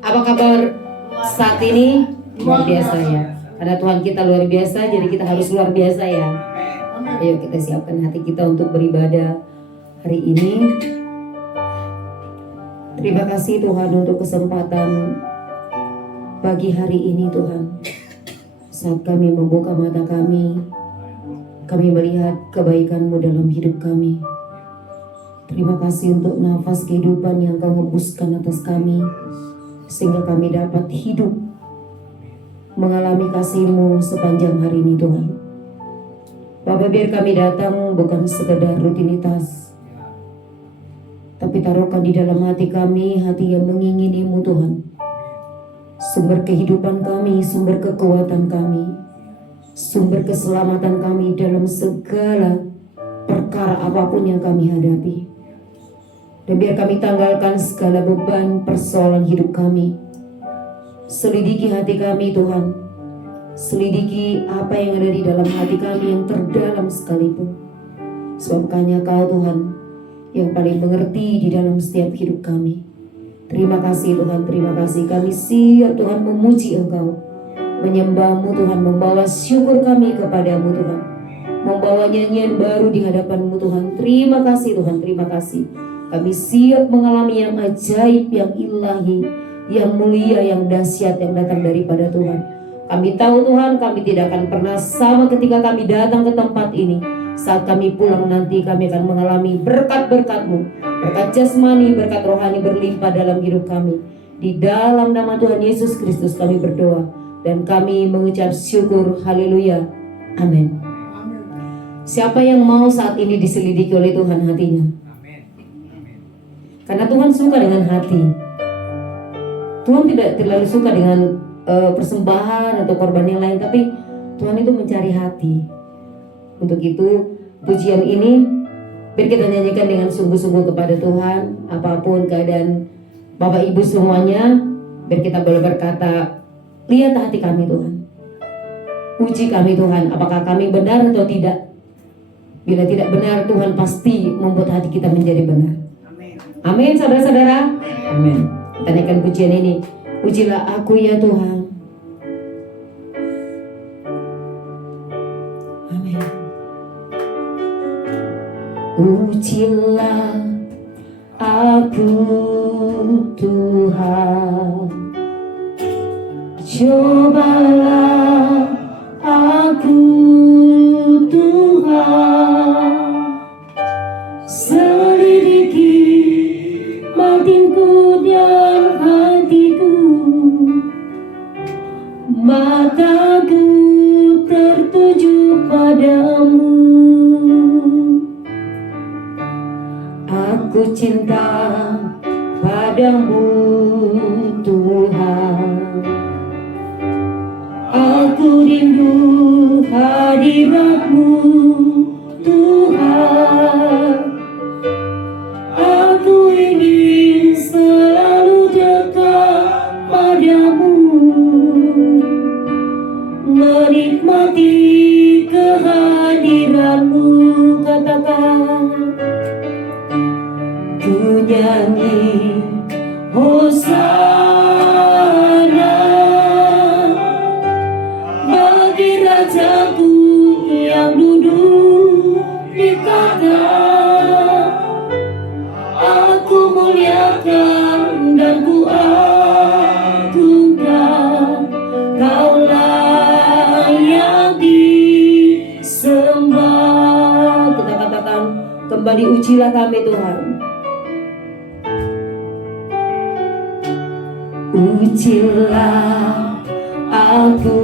Apa kabar saat ini? Luar biasa ya. Karena Tuhan kita luar biasa, jadi kita harus luar biasa ya. Ayo kita siapkan hati kita untuk beribadah hari ini. Terima kasih Tuhan untuk kesempatan pagi hari ini Tuhan. Saat kami membuka mata kami melihat kebaikan-Mu dalam hidup kami. Terima kasih untuk nafas kehidupan yang Kau hembuskan atas kami, sehingga kami dapat hidup mengalami kasih-Mu sepanjang hari ini Tuhan. Bapa, biar kami datang bukan sekedar rutinitas, tapi taruhkan di dalam hati kami hati yang mengingini-Mu Tuhan. Sumber kehidupan kami, sumber kekuatan kami, sumber keselamatan kami dalam segala perkara apapun yang kami hadapi. Dan biar kami tanggalkan segala beban persoalan hidup kami. Selidiki hati kami Tuhan. Selidiki apa yang ada di dalam hati kami yang terdalam sekalipun. Sebab hanya Kau Tuhan yang paling mengerti di dalam setiap hidup kami. Terima kasih Tuhan, terima kasih. Kami siap Tuhan memuji Engkau, menyembah-Mu Tuhan, membawa syukur kami kepadamu Tuhan, membawa nyanyian baru di hadapan-Mu Tuhan. Terima kasih Tuhan, terima kasih. Kami siap mengalami yang ajaib, yang ilahi, yang mulia, yang dahsyat, yang datang daripada Tuhan. Kami tahu Tuhan, kami tidak akan pernah sama ketika kami datang ke tempat ini. Saat kami pulang nanti kami akan mengalami berkat-berkat-Mu, berkat jasmani, berkat rohani berlimpah dalam hidup kami. Di dalam nama Tuhan Yesus Kristus kami berdoa dan kami mengucap syukur. Haleluya. Amin. Siapa yang mau saat ini diselidiki oleh Tuhan hatinya? Karena Tuhan suka dengan hati. Tuhan tidak terlalu suka dengan persembahan atau korban yang lain, tapi Tuhan itu mencari hati. Untuk itu pujian ini biar kita nyanyikan dengan sungguh-sungguh kepada Tuhan. Apapun keadaan Bapak Ibu semuanya, biar kita boleh berkata, lihat hati kami Tuhan, uji kami Tuhan, apakah kami benar atau tidak. Bila tidak benar, Tuhan pasti membuat hati kita menjadi benar. Amin, saudara-saudara. Amin. Kita naikkan pujian ini. Ujilah aku ya Tuhan. Amin. Ujilah aku Tuhan. Cobalah aku Tuhan. Selidiki batinku dan hatiku, mataku tertuju padamu. Aku cinta padamu Tuhan. Aku rindu hadirat-Mu Tuhan. Aku ingin selalu dekat padamu, menikmati kehadiran-Mu. Katakan, ku nyanyi Hosana bagi Rajaku yang duduk di kata. Aku muliakan dan ku agungkan, Kau layak disembah. Kita katakan kembali, ujilah kami Tuhan. Ujilah aku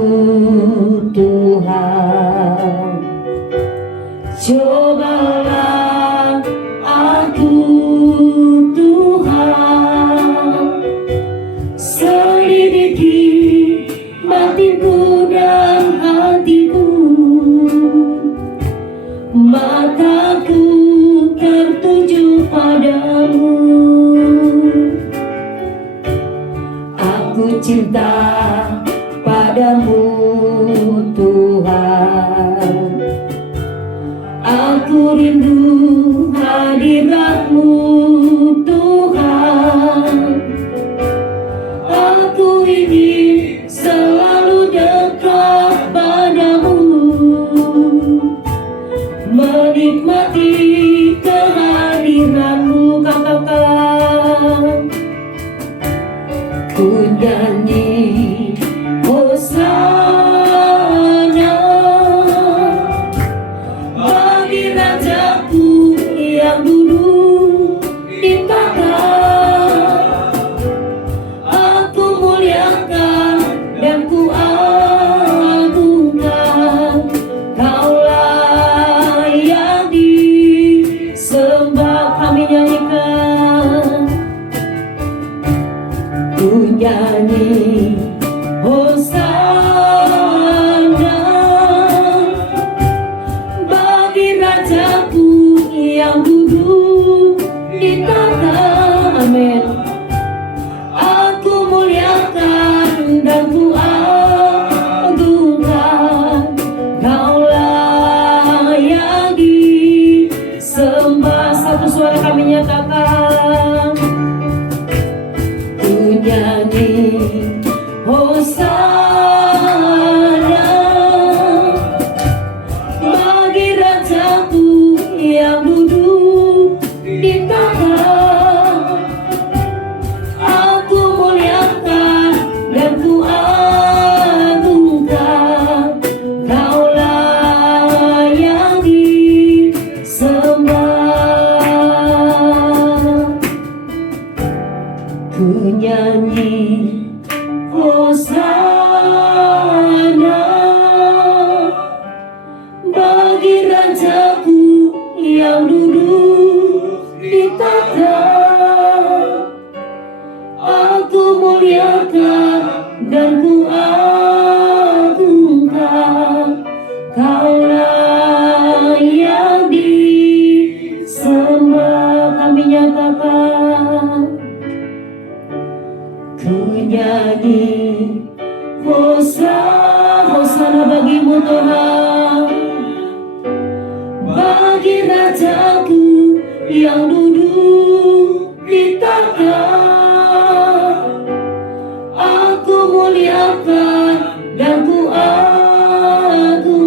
Tuhan. Cobalah aku Tuhan. Selidiki batinku dan hatiku, mataku tertuju padamu. Aku cinta padamu Tuhan. Aku rindu hadirat-Mu Tuhan. Kaulah yang disembah, kami nyatakan. Ku nyanyi Hosana, Hosana bagimu Tuhan, bagi Rajaku yang duduk di tahta. Aku muliakan dan ku agungkan.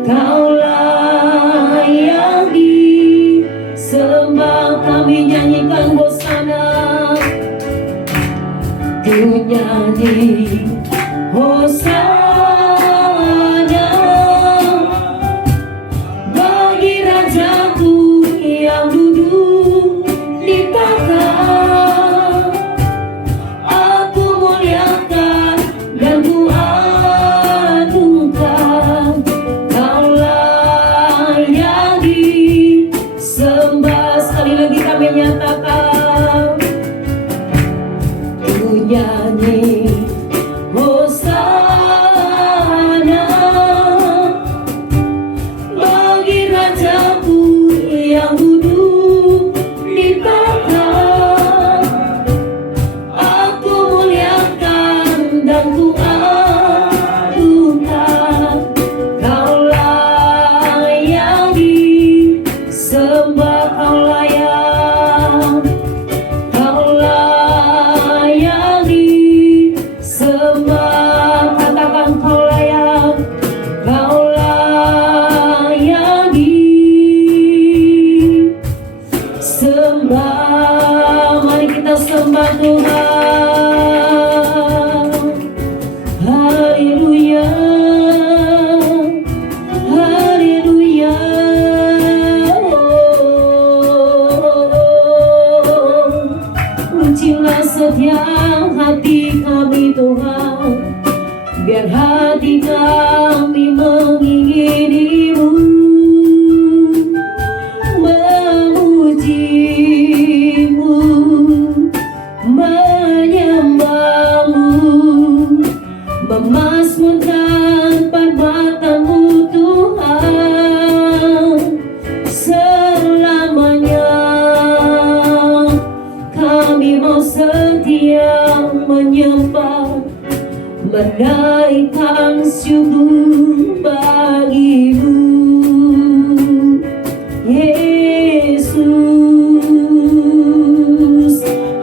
Kaulah yang disembah, kami nyanyikan Hosana. Ku nyanyi Hosana bagi Rajaku yang duduk di tahta. Aku muliakan dan ku agungkan. Kaulah yang disembah, sekali lagi kami nyatakan. Ku nyanyi Hosana bagi Rajaku yang duduk di tahta. Aku muliakan dan ku agungkan. Kaulah yang disembah, kaulah yang disembah. Katakan kaulah yang disembah. Mari kita sembah Tuhan. Haleluya, haleluya. Uncilah setiap hati kami Tuhan, biar hati kami menginginimu, memujimu, menyembahmu, memasmurkan perbuatanmu Tuhan selamanya. Kami mau setia menyembah, menaikkan syukur bagimu Yesus.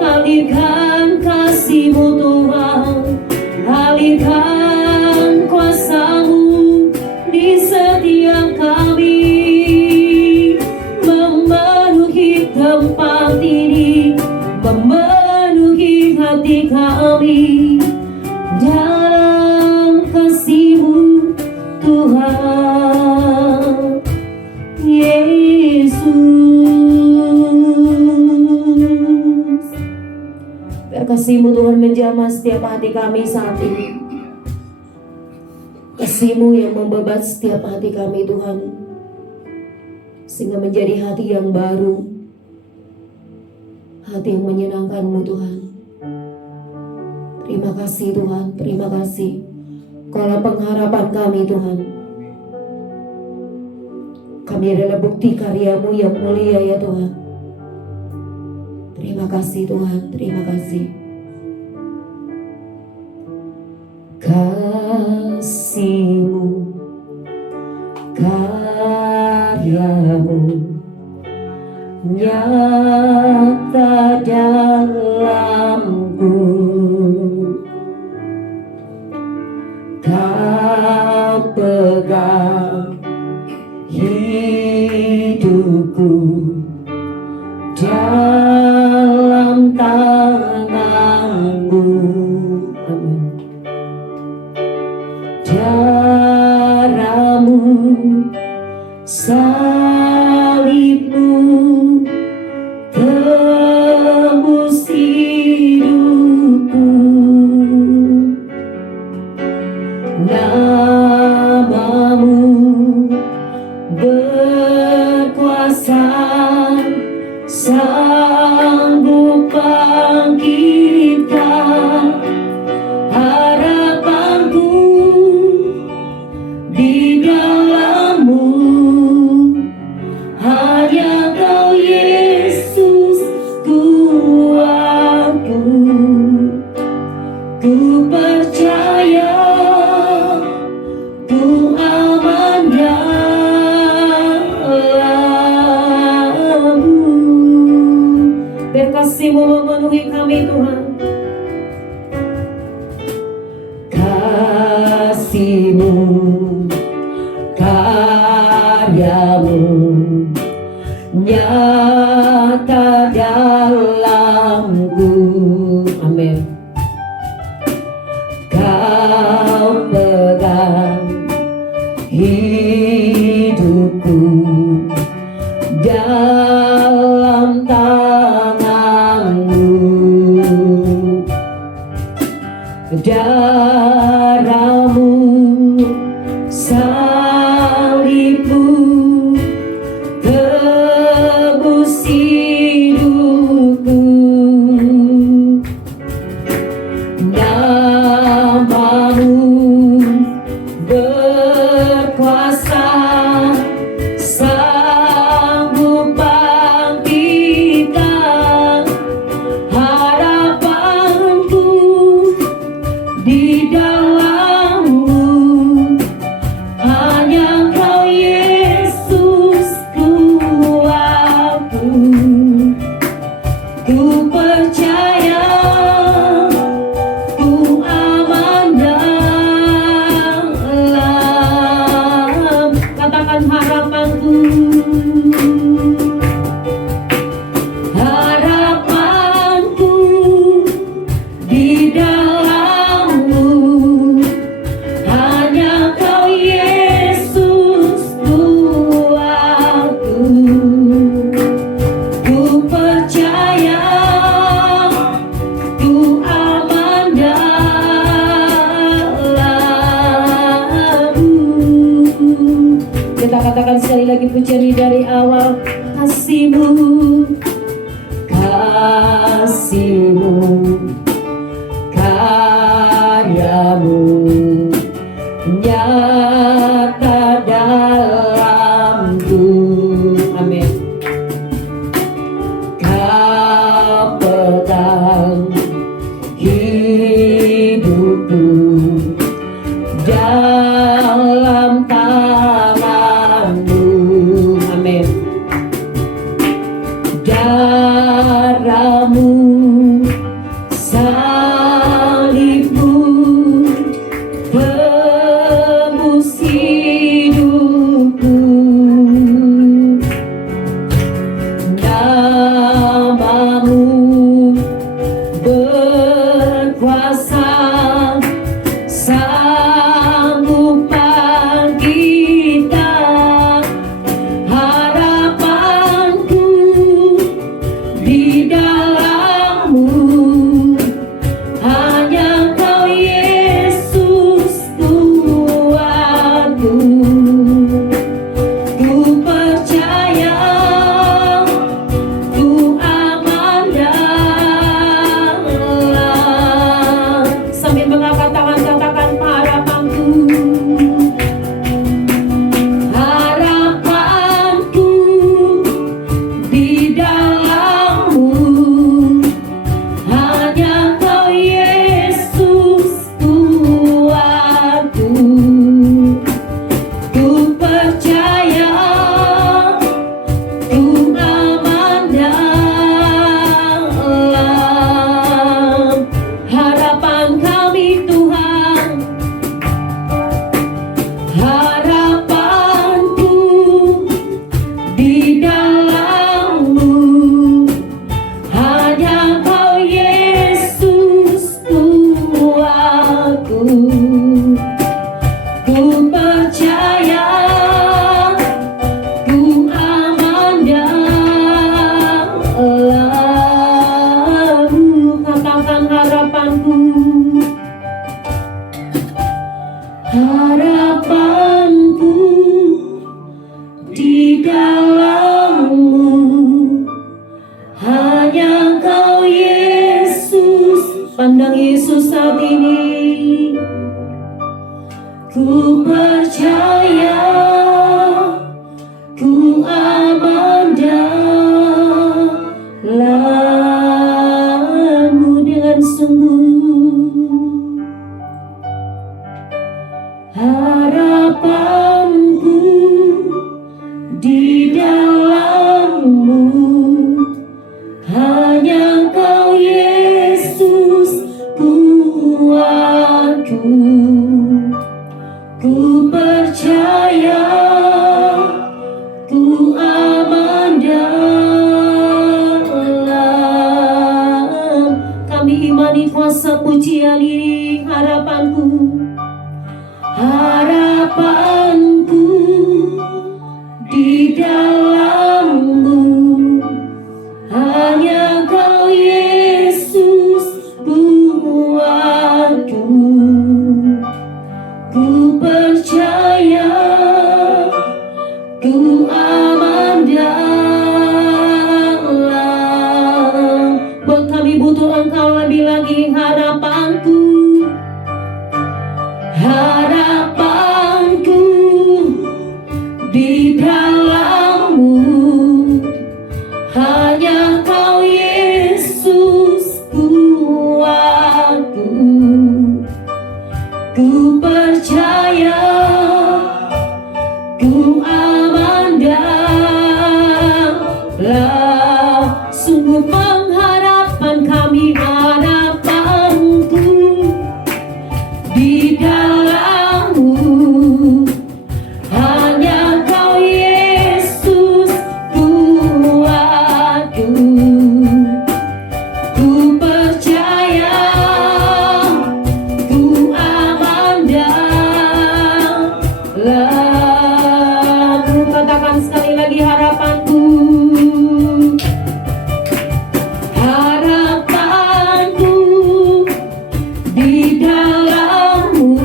Alirkan kasih-Mu Tuhan, alirkan kuasa-Mu di setiap kami, memenuhi tempat ini, memenuhi hati kami dalam kasih-Mu Tuhan Yesus. Biar kasih-Mu Tuhan menjamah setiap hati kami saat ini. Kasih-Mu yang membebat setiap hati kami Tuhan, sehingga menjadi hati yang baru, hati yang menyenangkan-Mu Tuhan. Terima kasih Tuhan, terima kasih. Kaulah pengharapan kami Tuhan. Kami adalah bukti karya-Mu yang mulia ya Tuhan. Terima kasih Tuhan, terima kasih. Kasih-Mu, karya-Mu nyata dalamku. Kau pegang hidupku dalam tangan-Mu. Amin. Darah-Mu, salib-Mu tembus hidupku. Nama-Mu berkuasa, sanggup bangkitkan harapanku di kasih-Mu memenuhi kami Tuhan. Kasih-Mu, karya-Mu nyata dalamku. Amin. Kau pegang hidupku dalam tangan-Mu. Darah-Mu, salib-Mu tebus hidupku. Nama-Mu berkuasa, sanggup bangkitkan harapanku di dalam-Mu. Hanya Kau Yesus kuatku. Ku percaya, ku aman dalam. Katakan harapanku. Harapanku di dalam-Mu. Hanya Kau Yesus kuatku. Ku percaya, ku aman dalam-Mu. Kita katakan sekali lagi pujian ini dari awal. Kasih-Mu, kasih-Mu, karya-Mu nyata dalamku. Amin. Kau pegang hidupku dalam tangan-Mu. Amin. Darah-Mu, salib-Mu tebus hidupku. Nama-Mu berkuasa, sanggup bangkitkan harapanku di dalam-Mu. Hanya Kau Yesus kuatku. Ku percaya, ku aman dalam. Sambil mengangkat tangan katakan harapanku. Harapanku di dalam-Mu. Hanya Kau Yesus kuatku. Ku percaya, ku aman dalam. Harapan kami Tuhan, harapanku di dalam-Mu. Hanya Kau Yesus kuatku. Ku percaya, ku aman dalam-Mu. Katakan harapanku. Harapanku di dalam-Mu. Hanya Kau Yesus. Pandang Yesus saat ini. Ku percaya, ku aman dalam-Mu dengan sungguh. Harapanku di dalam-Mu. Hanya percaya, ku aman dalam. Kami imani kuasa pujian ini, harapanku, harapanku di dalam-Mu. Hanya Kau Yesus kuatku. Ku percaya, ku aman dalam. Buat kami butuh Engkau lebih lagi, harapanku, harapanku di dalam-Mu. Hanya Kau Yesus kuatku. Ku percaya, ku aman dalam. Sungguh pengharapan kami, harapanku di dalam-Mu. Hanya Kau Yesus kuatku. Ku percaya, ku aman dalam. Katakan sekali lagi, harapanku, harapanku di dalam-Mu.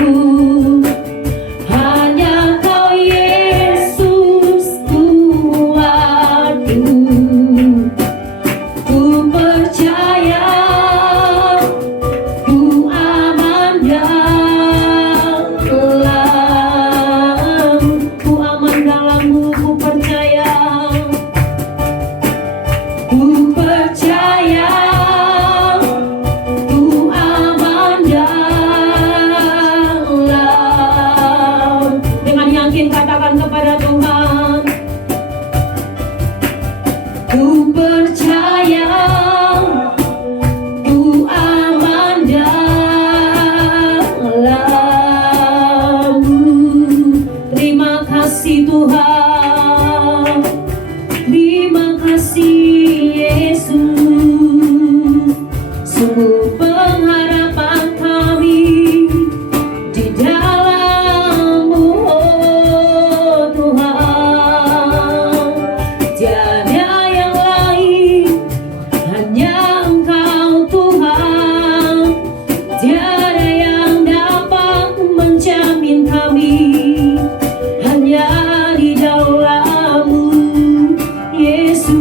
Hanya Kau Yesus kuatku. Ku percaya, ku aman dalam. Ku aman dalam-Mu, ku percaya, ku percaya, ku aman dalam. Dengan yakin katakan kepada Tuhan, ku percaya, ku aman dalam. Terima kasih Tuhan, terima kasih Yesus. Sungguh pengharapan kami di dalam-Mu, oh Tuhan. Tiada yang lain, hanya Engkau Tuhan. Tiada yang dapat menjamin kami, hanya di dalam-Mu, Yesus.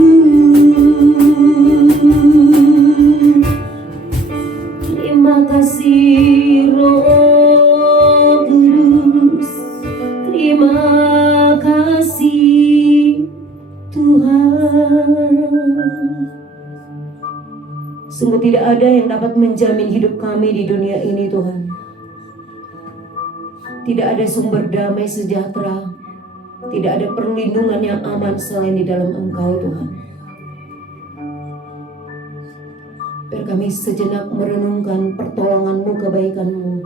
Terima kasih Roh Kudus, terima kasih Tuhan. Sungguh tidak ada yang dapat menjamin hidup kami di dunia ini, Tuhan. Tidak ada sumber damai sejahtera, tidak ada perlindungan yang aman selain di dalam Engkau, Tuhan. Biar kami sejenak merenungkan pertolongan-Mu, kebaikan-Mu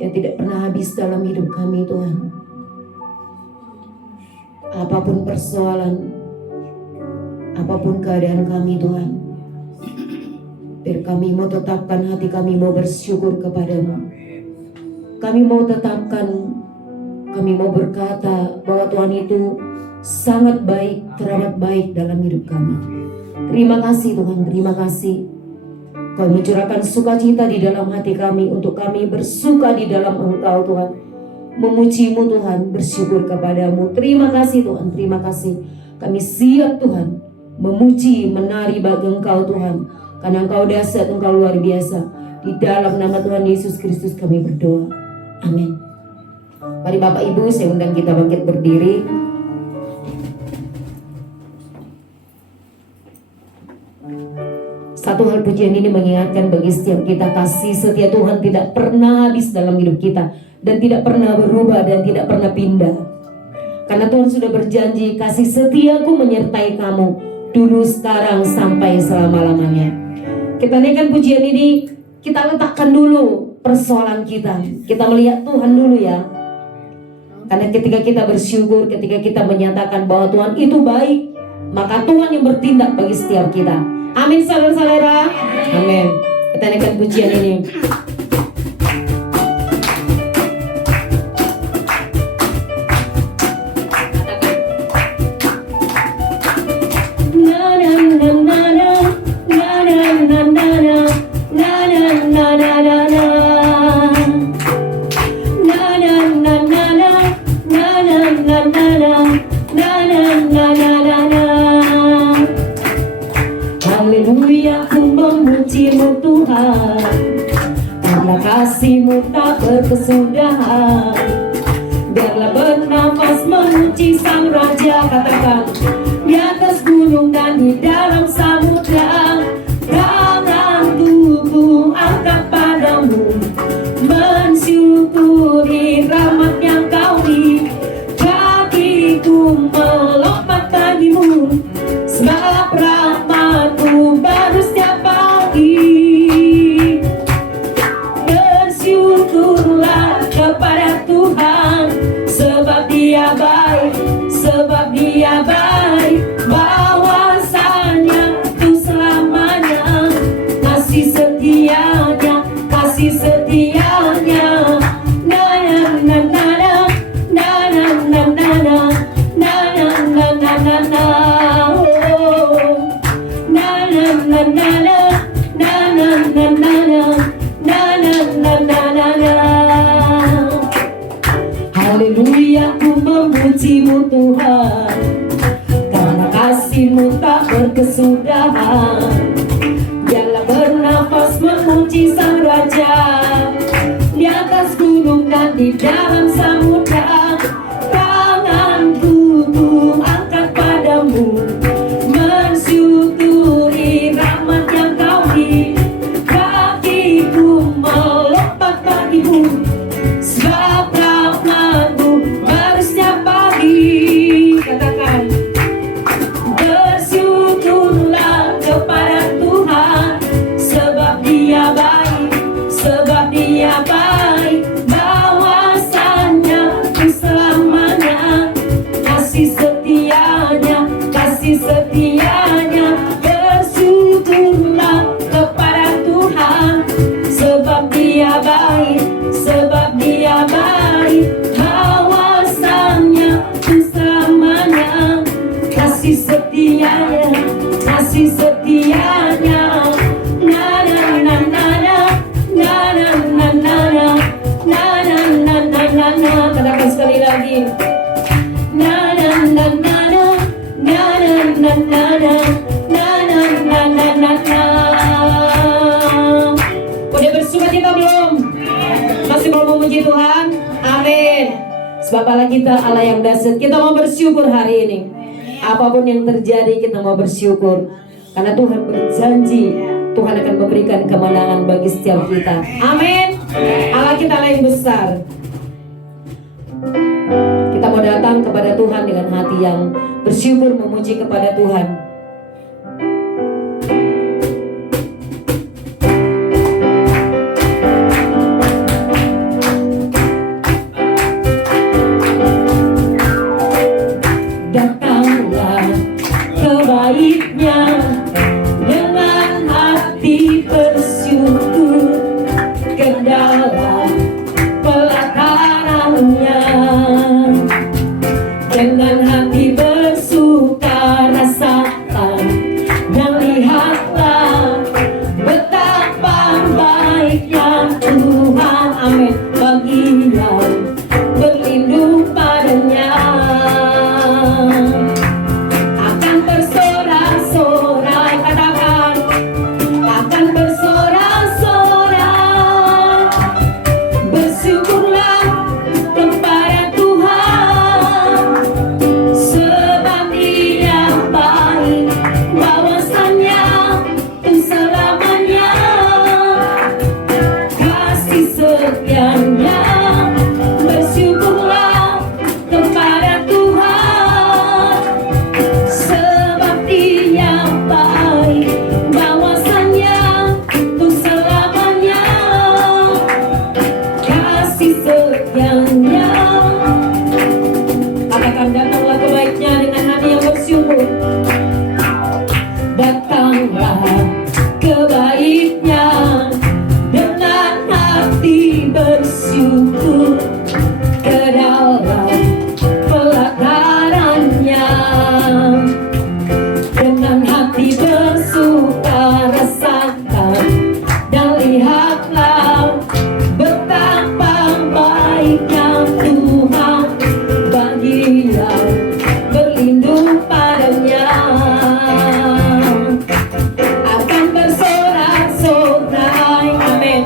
yang tidak pernah habis dalam hidup kami, Tuhan. Apapun persoalan, apapun keadaan kami, Tuhan, biar kami mau tetapkan hati kami mau bersyukur kepadamu. Kami mau tetapkan, kami mau berkata bahwa Tuhan itu sangat baik, teramat baik dalam hidup kami. Terima kasih Tuhan, terima kasih. Kau mencurahkan sukacita di dalam hati kami untuk kami bersuka di dalam Engkau, Tuhan. Memuji-Mu Tuhan, bersyukur kepadamu. Terima kasih Tuhan, terima kasih. Kami siap Tuhan memuji, menari bagi Engkau Tuhan, karena Engkau dahsyat, Engkau luar biasa. Di dalam nama Tuhan Yesus Kristus kami berdoa, amin. Mari Bapak Ibu, saya undang kita bangkit berdiri. Satu hal pujian ini mengingatkan bagi setiap kita, kasih setia Tuhan tidak pernah habis dalam hidup kita, dan tidak pernah berubah dan tidak pernah pindah. Karena Tuhan sudah berjanji, kasih setiaku menyertai kamu dulu, sekarang, sampai selama-lamanya. Kita naikkan pujian ini, kita letakkan dulu persoalan kita. Kita melihat Tuhan dulu ya. Karena ketika kita bersyukur, ketika kita menyatakan bahwa Tuhan itu baik, maka Tuhan yang bertindak bagi setiap kita. Amin saudara-saudara. Amin. Kita naikkan pujian ini. Haleluya, ku memuji-Mu Tuhan, karena kasih-Mu tak berkesudahan. Biarlah bernafas memuji Sang Raja, katakan, di atas gunung dan di dalam samudra. Tanganku ku angkat padamu, mensyukuri rahmat yang Kau beri. Kakiku melompat bagimu, sebab rahmat-Mu baru setiap pagi. Bersyukurlah kepada Tuhan, sebab Dia baik, sebab Dia baik. Bahwasanya itu selamanya, kasih setianya, kasih setianya. Na na na na na na na na na na na na na na na. Oh. Na na na na na na na na na na na na na na na. Haleluya, ku memuji-Mu Tuhan, karena kasih-Mu tak berkesudahan. Biarlah bernafas memuji Sang Raja, di atas gunung dan di dalam samudra. Tanganku ku angkat padamu, mensyukuri rahmat yang Kau beri. Kakiku melompat bagimu, sebab rahmat-Mu baru setiap pagi. Katakan, bersyukurlah kepada Tuhan, sebab Dia baik, sebab Dia baik. Bahwasanya itu selamanya, kasih setianya, kasih setianya. Bersyukurlah kepada Tuhan, sebab Dia baik, sebab Dia baik. Bahwasanya itu selamanya, kasih setianya, kasih setianya. Na na na na na na na na na na na na na na na na. Katakan sekali lagi. Na na na na na na na na na na na na na na na. Udah bersukacita belum? Masih mau memuji Tuhan? Amin. Sebab Allah kita Allah yang dahsyat. Kita mau bersyukur hari ini. Apapun yang terjadi kita mau bersyukur, karena Tuhan berjanji Tuhan akan memberikan kemenangan bagi setiap kita. Amin. Allah kita Allah yang besar. Kita mau datang kepada Tuhan dengan hati yang bersyukur, memuji kepada Tuhan. Datanglah kebaiknya dengan hati bersyukur, ke dalam pelatarannya dengan hati bersuka rasa. kebenarannya. Katakan datanglah kebaiknya dengan hati yang bersyukur. Datanglah kebaiknya dengan hati bersyukur ke dalam pelatarannya. Dengan hati bersuka rasakan dan lihatlah betapa baiknya Tuhan bagi yang berlindung padanya. Akan bersorak-sorai, amin.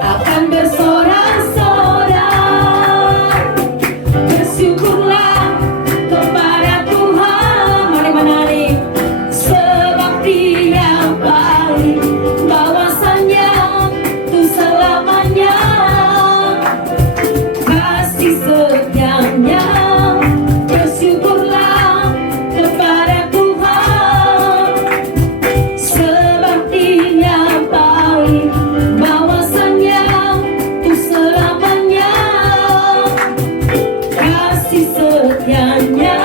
Akan bersorak-sorai, bersyukurlah kepada Tuhan. Mari menari, sebab Dia baik, bahwasanya itu selamanya kasih setianya. Bersyukurlah kepada Tuhan, sebab Dia baik, bahwasanya itu selamanya kasih setianya.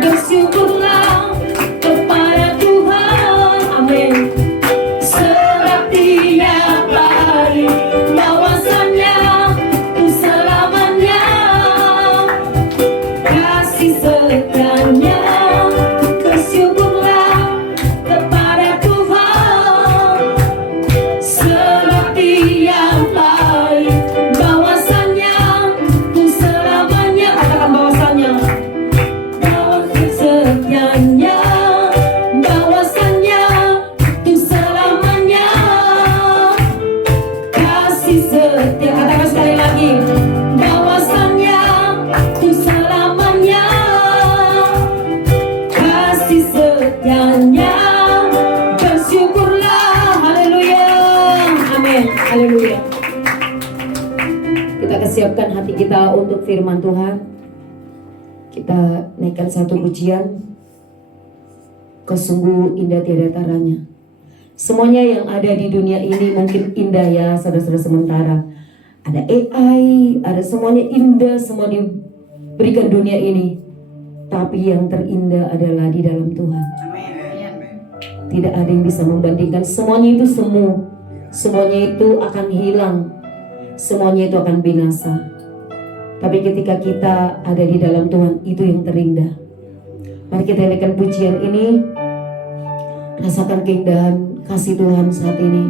Bersyukurlah kepada Tuhan, amin. Sebab Dia baik, bahwasanya itu selamanya kasih setianya. Bersyukurlah kepada Tuhan, sebab Dia baik, bahwasanya itu selamanya. Katakan bahwasanya, bahwasanya setianya, bahwasanya itu selamanya kasih setia. Katakan sekali lagi, bahwasanya itu selamanya kasih setianya. Bersyukurlah, haleluya, amin, haleluya. Kita kesiapkan hati kita untuk firman Tuhan. Kita naikkan satu pujian. Kau sungguh indah tiada taranya. Semuanya yang ada di dunia ini mungkin indah ya saudara-saudara sementara. Ada AI, ada semuanya indah, semua diberikan dunia ini. Tapi yang terindah adalah di dalam Tuhan. Tidak ada yang bisa membandingkan. Semuanya itu semu. Semuanya itu akan hilang. Semuanya itu akan binasa. Tapi ketika kita ada di dalam Tuhan, itu yang terindah. Mari kita naikkan pujian ini. Rasakan keindahan kasih Tuhan saat ini.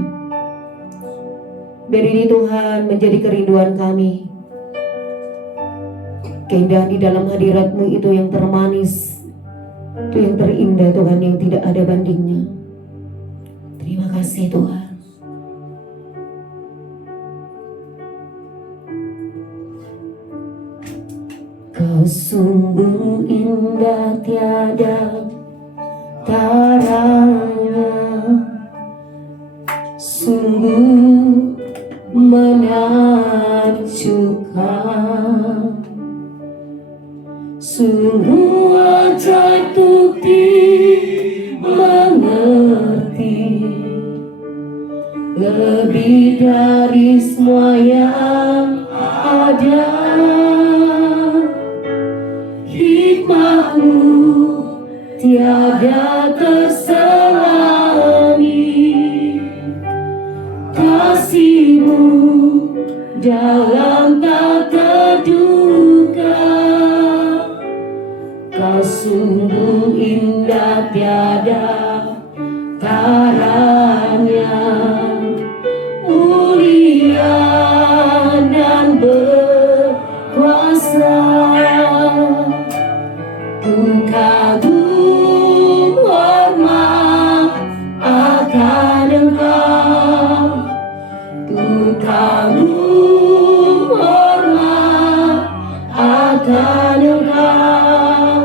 Biar ini Tuhan menjadi kerinduan kami. Keindahan di dalam hadirat-Mu itu yang termanis, itu yang terindah Tuhan, yang tidak ada bandingnya. Terima kasih Tuhan. Kau sungguh indah tiada taranya, sungguh menakjubkan, sungguh ajaib untuk dimengerti, lebih dari semua yang ada. Hikmat-Mu tiada terselami, kasih-Mu dalam tak terduga. Kau sungguh indah tiada taranya, mulia dan berkuasa. Ku kagum hormat akan Engkau, ku kagum hormat akan Engkau.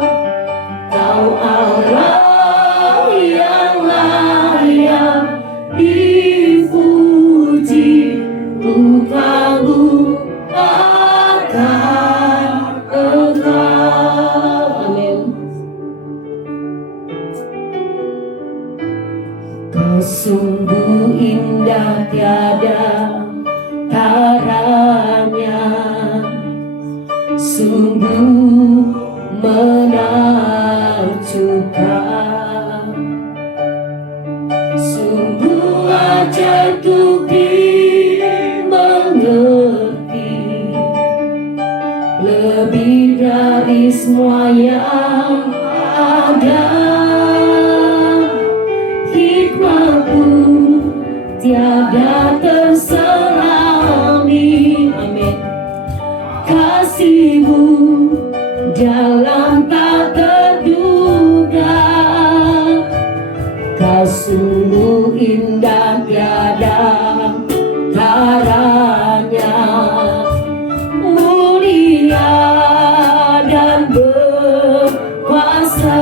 Kau Allah yang layak dipuji, ku kagum akan Engkau. Kau sungguh indah tiada taranya, sungguh menakjubkan, sungguh ajaib untuk dimengerti, lebih dari semua yang ada. Hikmatmu tiada terselami, amin. Kasihmu dalam tak terduga, kau sungguh indah tiada taranya, mulia dan berkuasa.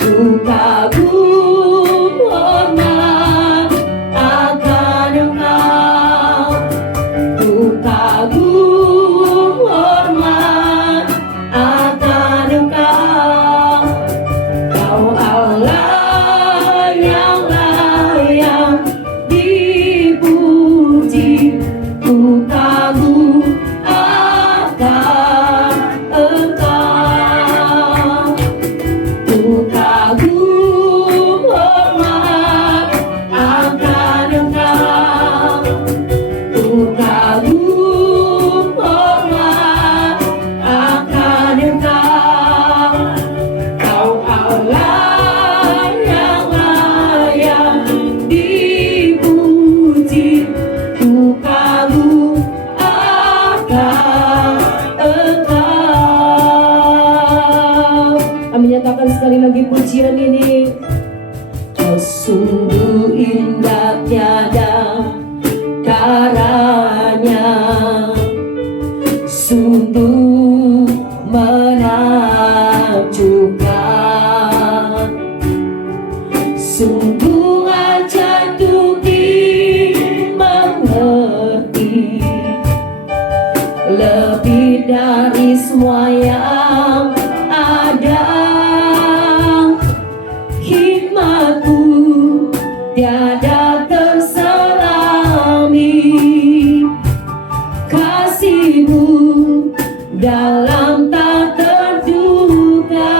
Ku kagum hormat akan Engkau, ku kagum hormat akan Engkau. Kau Allah yang layak dipuji, ku kagum akan Engkau, ku kagum hormat akan Engkau, ku kagum hormat akan Engkau. Kau Allah yang layak dipuji, ku kagum akan Engkau. Kami nyatakan sekali lagi pujian ini. Kau sungguh indah tiada taranya, sungguh menakjubkan, sungguh ajaib untuk dimengerti, lebih dari semua yang ada. Hikmatmu tiada terselami, kasihmu dalam tak terduga,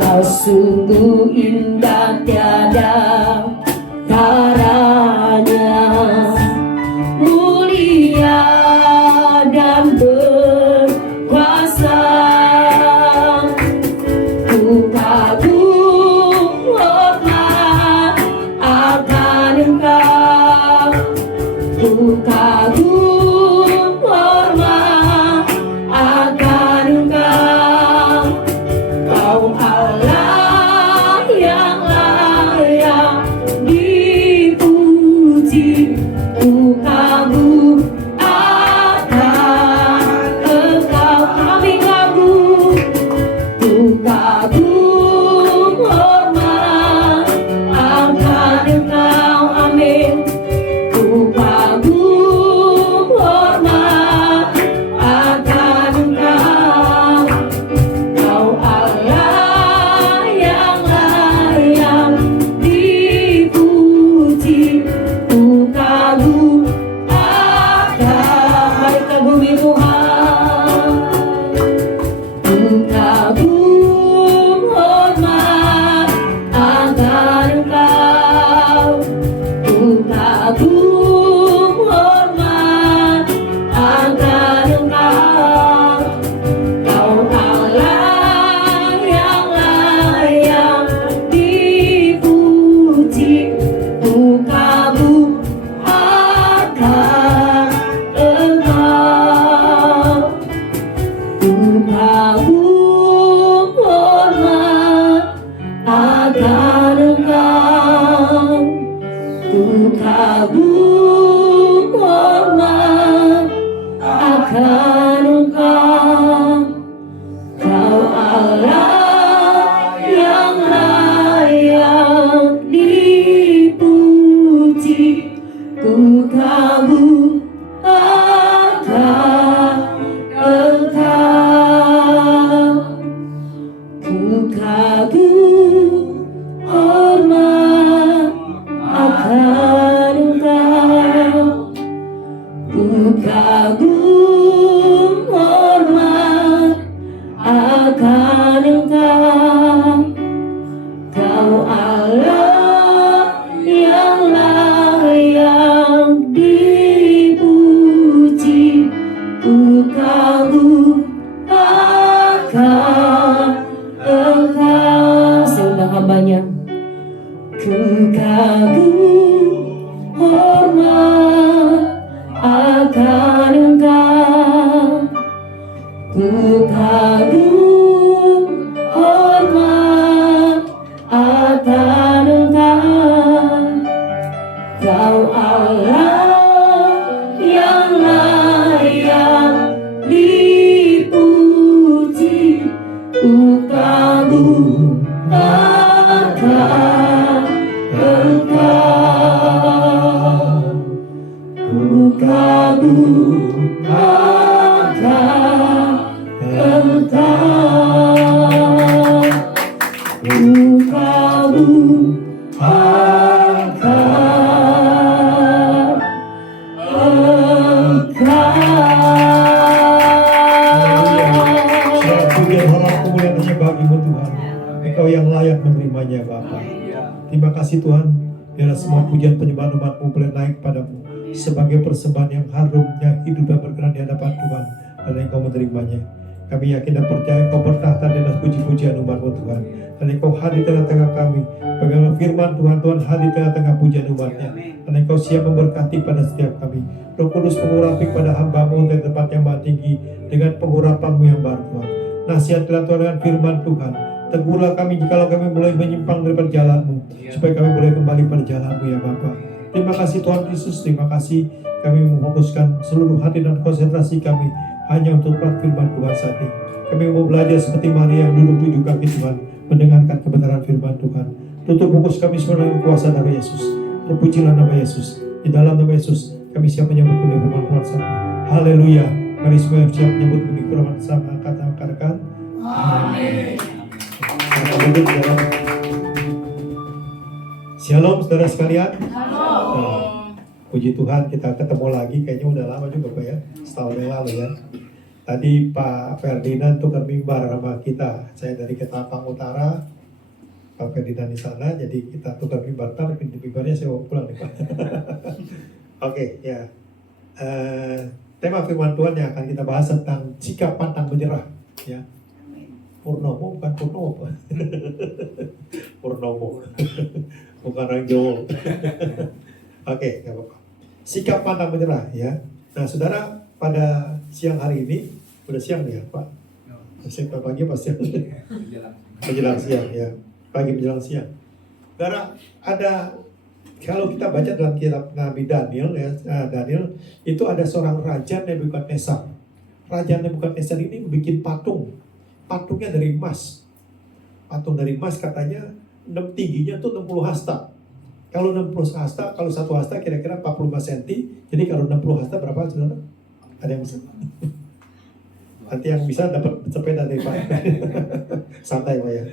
kau sungguh indah tiada taranya, mulia dan berkuasa. Ku kagum hormat akan Engkau, ku kagum hormat akan Engkau. Kau Allah yang layak dipuji, ku kagum akan Engkau. Kami kagum, ku kagum hormat akan Engkau, amin. Ku kagum hormat akan Engkau. Kau Allah yang layak dipuji, ku kagum akan Ku kagum hormat akan Engkau, Kau Allah yang layak dipuji. Ku kagum akan Engkau. Saya undang hambanya. Ku kagum hormat akan Engkau, ku kagum hormat akan Engkau, Kau Allah yang layak dipuji. Ku kagum akan Engkau, ku kagum akan Engkau, ku kagum akan Engkau. Pujian hormat kemuliaan hanya bagimu Tuhan. Engkau yang layak menerimanya Bapa. Terima kasih Tuhan. Biarlah semua pujian penyembahan umat-Mu boleh naik padamu sebagai persembahan yang harum, yang hidup dan berkenan di hadapan Tuhan, dan Engkau menerimanya. Kami yakin dan percaya Engkau bertahta di atas puji-pujian umat-Mu Tuhan, dan Engkau hadir di tengah-tengah kami. Bagaimana firman Tuhan, Tuhan hadir di tengah-tengah pujian umat-Nya, dan Engkau siap memberkati pada setiap kami. Roh Kudus mengurapi pada hamba-Mu dari tempat yang maha tinggi dengan pengurapan-Mu yang baru Tuhan. Nasihatlah Tuhan dengan firman Tuhan. Tegurlah kami jikalau kami mulai menyimpang daripada jalan-Mu, supaya kami boleh kembali pada jalan-Mu ya Bapa. Terima kasih Tuhan Yesus, terima kasih kami memfokuskan seluruh hati dan konsentrasi kami hanya untuk firman Tuhan saat ini. Kami mau belajar seperti Maria yang duduk tujuh kaki Tuhan, mendengarkan kebenaran firman Tuhan. Tutup fokus kami semua dengan kuasa nama Yesus. Terpujilah nama Yesus. Di dalam nama Yesus kami siap menyambut firman Tuhan saat ini. Haleluya. Mari semua siap menyambut firman sama kata-katakan. Amin. Shalom saudara sekalian. Puji Tuhan kita ketemu lagi, kayaknya udah lama juga Pak ya, setahun yang lalu ya. Tadi Pak Ferdinand tukar mimbar sama kita, saya dari Ketapang Utara, Pak Ferdinand di sana, jadi kita tukar mimbar. Ntar mimbarnya saya mau pulang nih Pak. Oke, ya. Tema firman Tuhan yang akan kita bahas tentang sikap pantang menyerah ya. Purnomo bukan Purnomo Pak. Purnomo bukan orang Jawa. Oke, nggak apa-apa. Sikap pantang menyerah ya. Nah saudara, pada siang hari ini, udah siang nih ya Pak? Siang pagi apa siang? Menjelang siang ya, pagi menjelang siang. Saudara, ada, kalau kita baca dalam kitab Nabi Daniel ya, Daniel itu ada seorang raja Nebukadnezar. Raja Nebukadnezar ini bikin patung. Patungnya dari emas. Patung dari emas katanya tingginya tuh 60 hasta. Kalau 60 hasta, kalau satu hasta kira-kira 45 cm. Jadi kalau 60 hasta berapa saudara? Ada yang bisa? Nanti yang bisa dapat sepeda dari Pak. Santai Pak ya.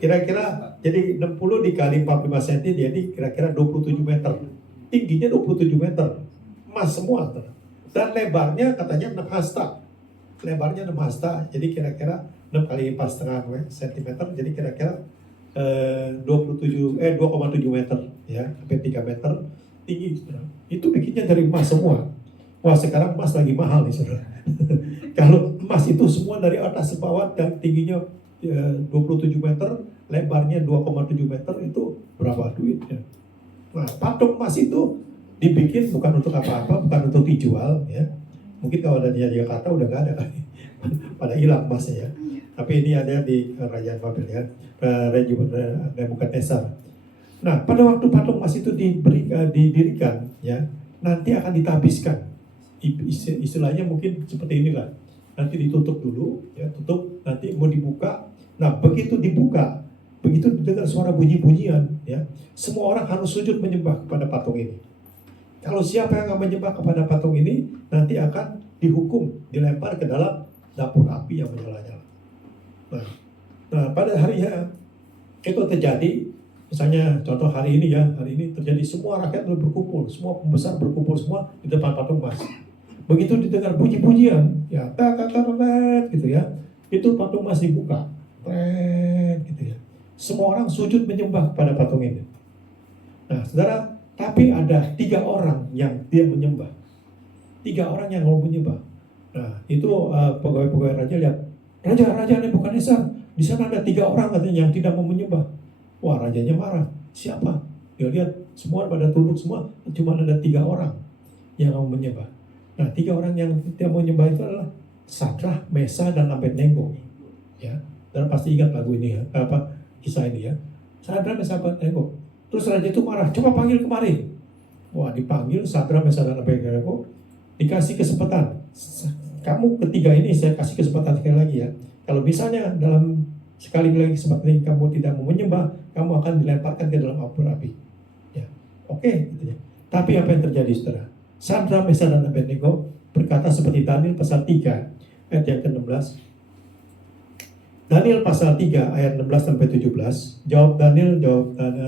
Kira-kira jadi 60 dikali 45 cm jadi kira-kira 27 meter. Tingginya 27 meter. Emas semua. Dan lebarnya katanya 6 hasta. Lebarnya 6 hasta, jadi kira-kira 6 kali 4,5 cm, jadi kira-kira 2,7 meter ya, sampai 3 meter tinggi saudara. Itu bikinnya dari emas semua. Wah sekarang emas lagi mahal nih saudara. Kalau emas itu semua dari atas ke bawah dan tingginya 27 meter, lebarnya 2,7 meter, itu berapa duitnya? Nah patung emas itu dibikin bukan untuk apa-apa, bukan untuk dijual ya. Mungkin kalau ada di Jakarta udah gak ada kali, pada hilang emasnya ya. Tapi ini ada di Kerajaan Babel ya, Nebukadnezar. Nah, pada waktu patung emas itu didirikan ya, nanti akan ditabiskan. Istilahnya mungkin seperti inilah. Nanti ditutup dulu, ya tutup, nanti mau dibuka. Nah, begitu dibuka, begitu dengar suara bunyi-bunyian, ya, semua orang harus sujud menyembah kepada patung ini. Kalau siapa yang akan menyembah kepada patung ini, nanti akan dihukum, dilempar ke dalam dapur api yang menyala-nyala. Nah pada harinya itu terjadi, Misalnya contoh hari ini ya, hari ini terjadi semua rakyat berkumpul, semua pembesar berkumpul semua di depan patung emas. Begitu didengar puji-pujian, ya gitu ya, itu patung emas dibuka, gitu ya. Semua orang sujud menyembah kepada patung ini. Nah, saudara, tapi ada 3 orang yang dia menyembah, 3 orang yang mau menyembah. Nah, itu pegawai-pegawai raja lihat, Raja Nebukadnezar, di sana ada 3 orang katanya yang tidak mau menyembah. Wah, rajanya marah. Siapa? Dia lihat semua pada tunduk semua, cuma ada 3 orang yang mau menyembah. Nah, 3 orang yang tidak mau menyembah itu adalah Sadrah, Mesa, dan Abednego. Ya, dan pasti ingat lagu ini ya, kisah ini ya. Sadrah, Mesa, Abednego. Terus raja itu marah, coba panggil kemari. Wah, dipanggil Sadrah, Mesa, dan Abednego, dikasih kesempatan. Kamu ketiga ini saya kasih kesempatan sekali lagi ya. Kalau misalnya dalam sekali lagi kesempatan ini kamu tidak mau menyembah, kamu akan dilemparkan ke dalam api api. Ya, oke, gitu ya. Tapi apa yang terjadi, saudara? Sadrah, Mesa, dan Abednego berkata seperti Daniel pasal 3 ayat yang ke-16. Daniel pasal 3 ayat 16 sampai 17. Jawab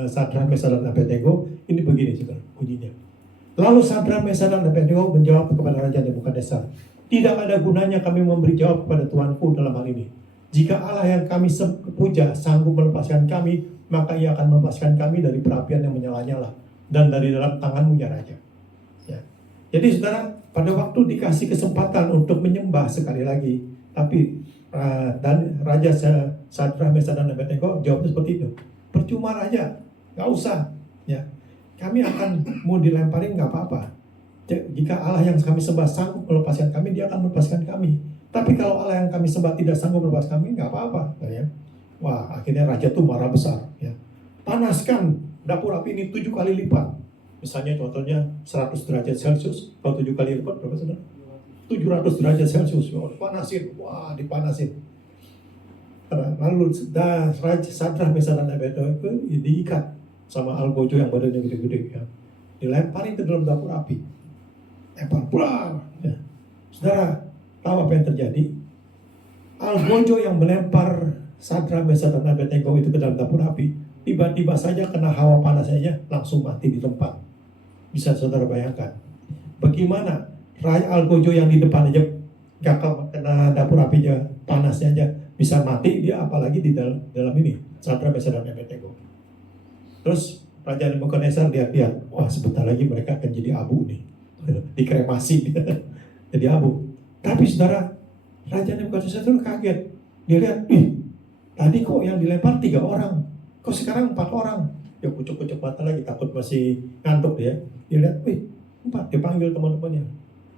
Sadrah, Mesa, dan Abednego. Ini begini, saudara, bunyinya. Lalu Sadrah, Mesa, dan Abednego menjawab kepada Raja Nebukadnezar, tidak ada gunanya kami memberi jawab kepada Tuanku dalam hal ini. Jika Allah yang kami puja sanggup melepaskan kami, maka ia akan melepaskan kami dari perapian yang menyala-nyala dan dari dalam tanganmu ya Raja. Ya. Jadi saudara, pada waktu dikasih kesempatan untuk menyembah sekali lagi, tapi dan Raja Sadrah, Mesa, dan Abednego jawabnya seperti itu. Percuma Raja, nggak usah. Ya, kami akan mau dilemparin nggak apa-apa. Jika Allah yang kami sembah sanggup melepaskan kami, dia akan melepaskan kami. Tapi kalau Allah yang kami sembah tidak sanggup melepaskan kami, nggak apa-apa. Ya. Wah, akhirnya raja itu marah besar. Ya. Panaskan dapur api ini 7 kali lipat. Misalnya contohnya 100 derajat Celcius, kalau 7 kali lipat berapa saudara? 700 derajat Celcius. Panasin, wah dipanasin. Lalu Raja Sadrah, Mesa, dan Abednego itu diikat sama algojo yang badannya gede-gede. Ya. Dilemparin ke dalam dapur api. Lempar pulang. Ya. Saudara, tahu apa yang terjadi? Algojo yang melempar Sadrah, Mesa, dan Abednego itu ke dalam dapur api, tiba-tiba saja kena hawa panas saja langsung mati di tempat. Bisa saudara bayangkan? Bagaimana Raja Algojo yang di depan aja gagal kena dapur apinya, panasnya aja bisa mati, dia apalagi di dalam ini Sadrah, Mesa, dan Abednego. Terus Raja Nebukadnezar lihat-lihat, wah sebentar lagi mereka akan jadi abu nih, dikremasi jadi abu. Tapi saudara, Raja Nebukadnezar itu kaget. Dia lihat, tadi kok yang dilempar 3 orang, kok sekarang 4 orang. Ya kucuk-kucuk mata lagi, takut masih ngantuk dia. Dia lihat, 4, dipanggil teman-temannya.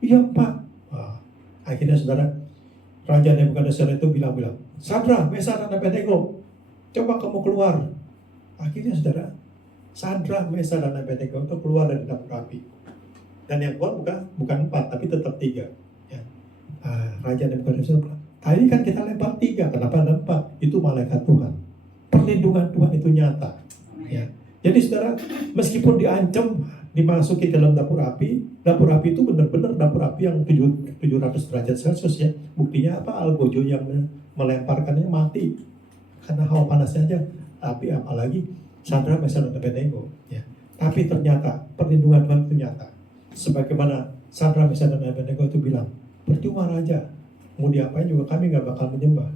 Iya 4. Wah, akhirnya saudara, Raja Nebukadnezar itu bilang, Sadrah, Mesa, dan Abednego, coba kamu keluar. Akhirnya saudara, Sadrah, Mesa, dan Abednego itu keluar dari dapur api. Dan yang keluar bukan 4, tapi tetap 3. Ya. Raja Nebukadnezar bilang, tadi kan kita lempar 3, kenapa ada 4? Itu malaikat Tuhan. Perlindungan Tuhan itu nyata. Ya. Jadi saudara, meskipun diancam, dimasuki dalam dapur api itu benar-benar dapur api yang 700 derajat Celcius ya. Buktinya apa? Algojo yang melemparkannya mati karena hawa panasnya aja. Tapi apalagi Sadrah, Mesa, dan Abednego. Ya. Tapi ternyata perlindungan Tuhan itu nyata. Sebagaimana Sadrah, Mesa, dan Abednego itu bilang, percuma Raja, mau diapain juga kami gak bakal menyembah.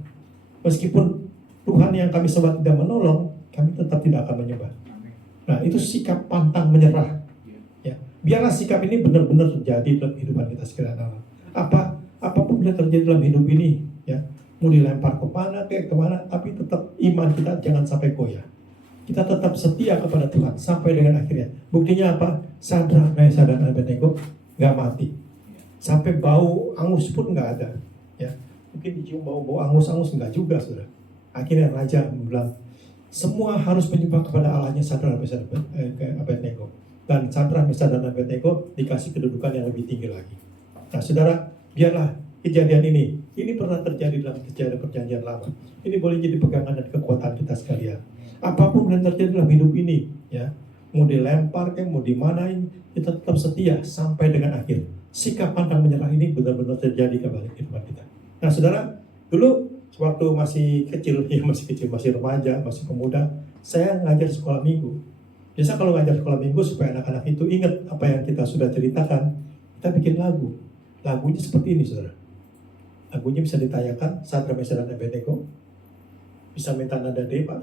Meskipun Tuhan yang kami sembah tidak menolong, kami tetap tidak akan menyembah. Nah, itu sikap pantang menyerah. Ya, biarlah sikap ini benar-benar terjadi dalam kehidupan kita sekalian. Apapun yang terjadi dalam hidup ini, ya, mau dilempar kemana, tapi tetap iman kita jangan sampai goyah. Kita tetap setia kepada Tuhan sampai dengan akhirnya. Buktinya apa? Sadrah, Mesa, dan Abednego nggak mati. Sampai bau angus pun nggak ada. Ya, mungkin dicium bau angus nggak juga, saudara. Akhirnya raja bilang, semua harus menyembah kepada Allahnya Sadrah, Mesa, dan Abednego. Dan Sadrah, Mesa, dan Abednego dikasih kedudukan yang lebih tinggi lagi. Nah, saudara, biarlah kejadian ini pernah terjadi dalam kejadian perjanjian lama. Ini boleh jadi pegangan dan kekuatan kita sekalian. Apapun yang terjadi dalam hidup ini, ya, mau dilempar, mau dimanain, kita tetap setia sampai dengan akhir. Sikap pantang menyerah ini benar-benar terjadi kembali di kehidupan kita. Nah, saudara, dulu waktu masih kecil, masih remaja, masih pemuda, saya ngajar sekolah minggu. Biasa kalau ngajar sekolah minggu supaya anak-anak itu ingat apa yang kita sudah ceritakan, kita bikin lagu. Lagunya seperti ini, saudara. Lagunya bisa ditayangkan saat Meshach dan Abednego. Bisa minta nada D, Pak.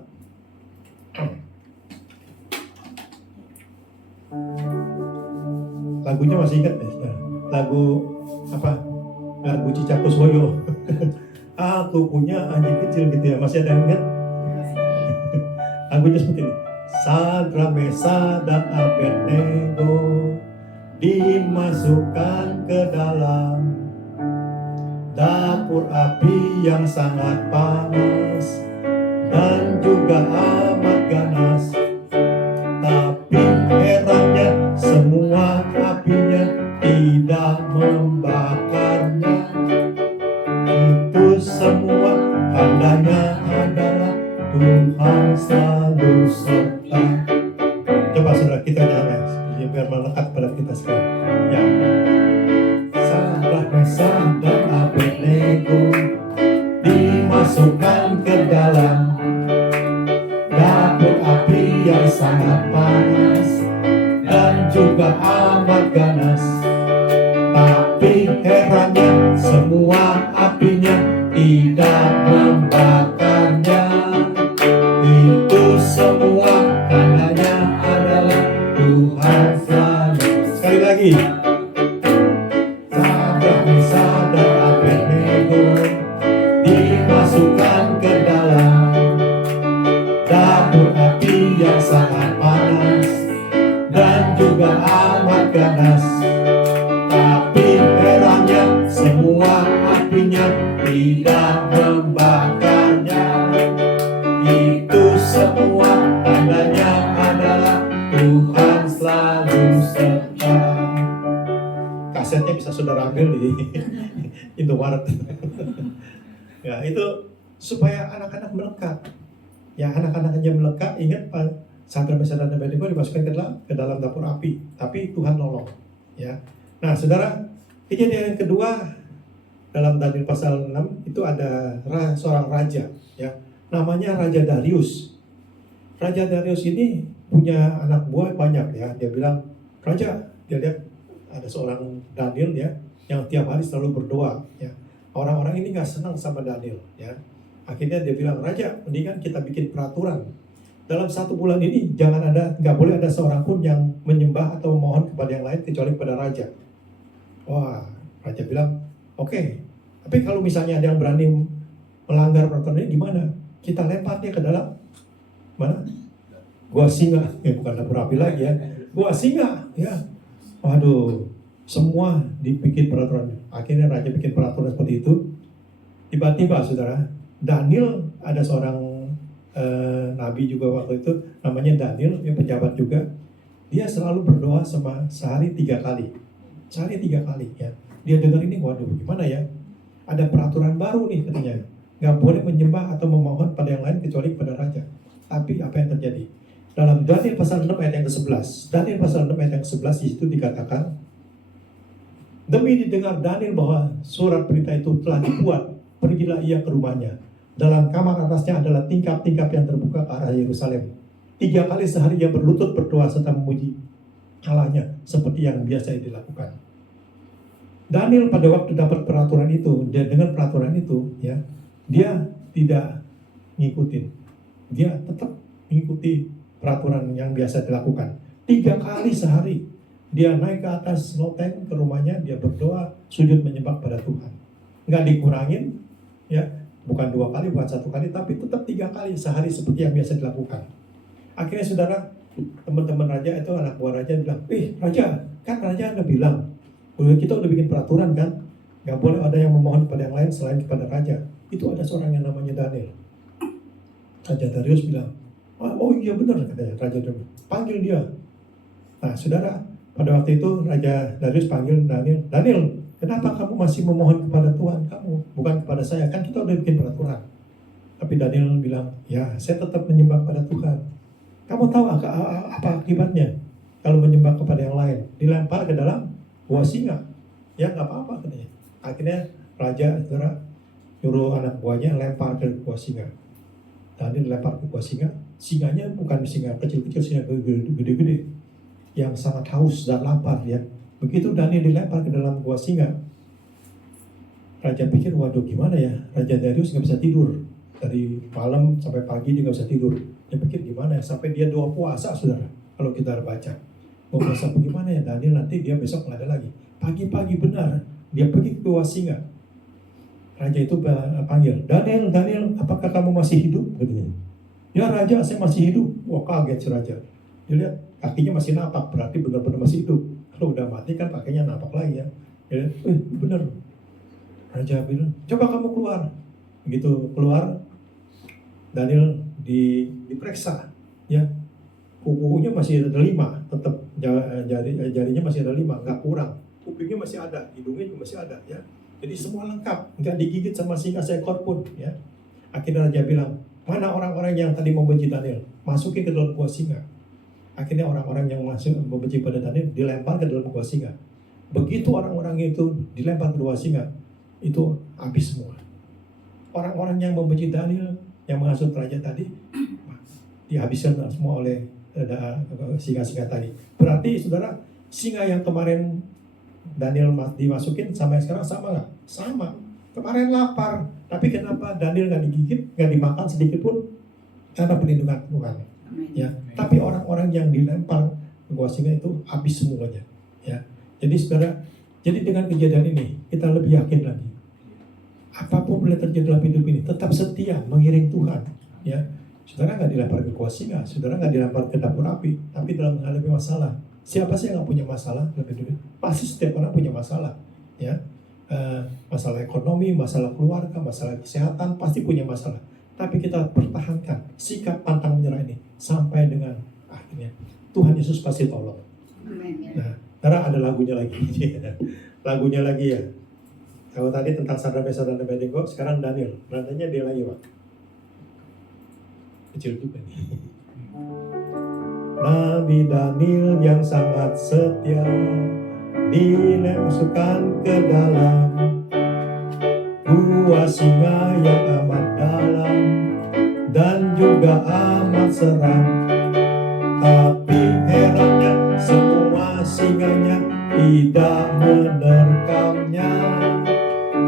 Lagunya masih ingat ya? Lagu apa? Lagu Cicakus Woyo. Aku punya anjing kecil gitu ya. Masih ada yang ingat? Lagunya seperti ini. Sadrak, Meshach dan Abednego dimasukkan ke dalam dapur api yang sangat panas dan juga amat ganas. Tapi herannya semua apinya tidak membakarnya. Itu semua tandanya adalah Tuhan selalu serta. Coba saudara kita nyanyi biar melekat pada kita sekarang. Ya. Sadrak, Meshach dan Abednego dimasukkan ke dalam dapur api yang sangat panas dan juga amat ganas. Tapi herannya semua apinya tidak membakarnya. Itu semua tandanya adalah Tuhan selalu. Sekali lagi. Sadrak, Meshach dan Abednego dimasukkan ke dalam dapur api yang sangat panas dan juga amat ganas. Tapi herannya semua apinya tidak membakarnya. Itu semua tandanya adalah Tuhan selalu serta. Kasetnya bisa saudara ambil di Indomaret. Ya, itu supaya anak-anak melekat. Ya, anak-anak aja melekat, ingat Pak, Sadrak, Meshach dan Abednego dimasukkan ke dalam dapur api, tapi Tuhan nolong. Ya. Nah, saudara, kejadian yang kedua dalam Daniel pasal 6 itu ada seorang raja, ya. Namanya Raja Darius. Raja Darius ini punya anak buah banyak, ya. Dia bilang, "Raja," dia lihat ada seorang Daniel, ya, yang tiap hari selalu berdoa, ya. Orang-orang ini nggak senang sama Daniel, ya. Akhirnya dia bilang, "Raja, mendingan kita bikin peraturan. Dalam 1 bulan ini nggak boleh ada seorang pun yang menyembah atau memohon kepada yang lain kecuali kepada raja." Wah, raja bilang, "Oke, tapi kalau misalnya ada yang berani melanggar peraturan ini gimana? Kita lempar dia ke dalam mana? Gua singa." Bukan dapur api lagi, ya. Gua singa, ya. Waduh, semua dibikin peraturan. Akhirnya raja bikin peraturan seperti itu. Tiba-tiba, saudara, Daniel, ada seorang nabi juga waktu itu, namanya Daniel, yang pejabat juga. Dia selalu berdoa sehari 3 kali. Sehari 3 kali, ya. Dia dengar ini, waduh, gimana ya? Ada peraturan baru nih katanya. Nggak boleh menyembah atau memohon pada yang lain kecuali kepada raja. Tapi apa yang terjadi? Dalam Daniel pasal 6 ayat yang ke-11. Daniel pasal 6 ayat yang ke-11 di situ dikatakan, demi didengar Daniel bahwa surat berita itu telah dibuat, pergilah ia ke rumahnya. Dalam kamar atasnya adalah tingkap-tingkap yang terbuka ke arah Yerusalem. 3 kali sehari ia berlutut berdoa serta memuji Allahnya seperti yang biasa dilakukan. Daniel pada waktu dapat peraturan itu, dia dengan peraturan itu, ya, dia tidak ngikutin. Dia tetap mengikuti peraturan yang biasa dilakukan. 3 kali sehari dia naik ke atas loteng ke rumahnya, dia berdoa, sujud menyembah pada Tuhan. Nggak dikurangin, ya, bukan 2 kali, bukan 1 kali, tapi tetap 3 kali sehari seperti yang biasa dilakukan. Akhirnya saudara, teman-teman raja itu, anak buah raja bilang, raja, kan raja udah bilang, kita udah bikin peraturan kan, nggak boleh ada yang memohon pada yang lain selain kepada raja. Itu ada seorang yang namanya Daniel. Raja Darius bilang, oh iya benar katanya, Raja Darius, panggil dia. Nah saudara, pada waktu itu Raja Darius panggil Daniel, Daniel, kenapa kamu masih memohon kepada Tuhan kamu, bukan kepada saya? Kan kita udah bikin peraturan. Tapi Daniel bilang, ya saya tetap menyembah kepada Tuhan. Kamu tahu apa akibatnya kalau menyembah kepada yang lain? Dilempar ke dalam gua singa. Ya nggak apa-apa katanya. Akhirnya raja saudara nyuruh anak buahnya lempar ke gua singa. Daniel dilempar ke gua singa. Singanya bukan singa kecil-kecil, singa gede-gede yang sangat haus dan lapar ya. Begitu Daniel dilempar ke dalam gua singa, raja pikir, waduh gimana ya, Raja Darius nggak bisa tidur dari malam sampai pagi, dia nggak bisa tidur. Dia pikir gimana ya, sampai dia doa puasa, saudara. Kalau kita baca doa puasa, bagaimana ya Daniel, nanti dia besok nggak ada lagi. Pagi-pagi benar dia pergi ke gua singa. Raja itu panggil, Daniel, apakah kamu masih hidup? Katanya. Ya Raja, saya masih hidup. Wah, kaget si Raja. Dia lihat kakinya masih napak, berarti benar-benar masih hidup. Kalau udah mati kan kakinya napak lagi ya. Dia lihat, benar. Raja bilang, coba kamu keluar. Begitu keluar, Daniel diperiksa. Ya, kukunya masih ada 5, tetap jarinya masih ada 5, nggak kurang. Kupingnya masih ada, hidungnya juga masih ada. Ya, jadi semua lengkap, nggak digigit sama singa seekor pun. Ya, akhirnya Raja bilang, mana orang-orang yang tadi membenci Daniel? Masukin ke dalam gua singa. Akhirnya orang-orang yang masuk membenci pada Daniel dilempar ke dalam gua singa. Begitu orang-orang itu dilempar ke gua singa, itu habis semua. Orang-orang yang membenci Daniel, yang menghasut raja tadi, dihabiskan semua oleh singa-singa tadi. Berarti saudara, singa yang kemarin Daniel dimasukin sampai sekarang sama nggak? Sama. Kemarin lapar, tapi kenapa Daniel nggak digigit, nggak dimakan sedikit pun? Karena perlindungan Tuhan. Ya, tapi orang-orang yang dilempar ke gua singa itu habis semuanya. Ya, jadi saudara, jadi dengan kejadian ini kita lebih yakin lagi. Apapun boleh terjadi dalam hidup ini, tetap setia mengiring Tuhan. Ya, saudara nggak dilempar ke gua singa, saudara nggak dilempar ke dapur api, tapi dalam menghadapi masalah. Siapa sih yang nggak punya masalah dalam hidup ini? Pasti setiap orang punya masalah. Ya. Masalah ekonomi, masalah keluarga, masalah kesehatan, pasti punya masalah. Tapi kita pertahankan sikap pantang menyerah ini sampai dengan akhirnya Tuhan Yesus pasti tolong. Nah, karena ada lagunya lagi. Lagunya lagi ya. Kalau tadi tentang Sadrak Mesak dan Abednego, sekarang Daniel. Nadanya dia lagi, Pak. Kecil juga nih. Nabi Daniel yang sangat setia dimasukkan ke dalam gua singa yang amat dalam dan juga amat seram. Tapi herannya semua singanya tidak menerkamnya.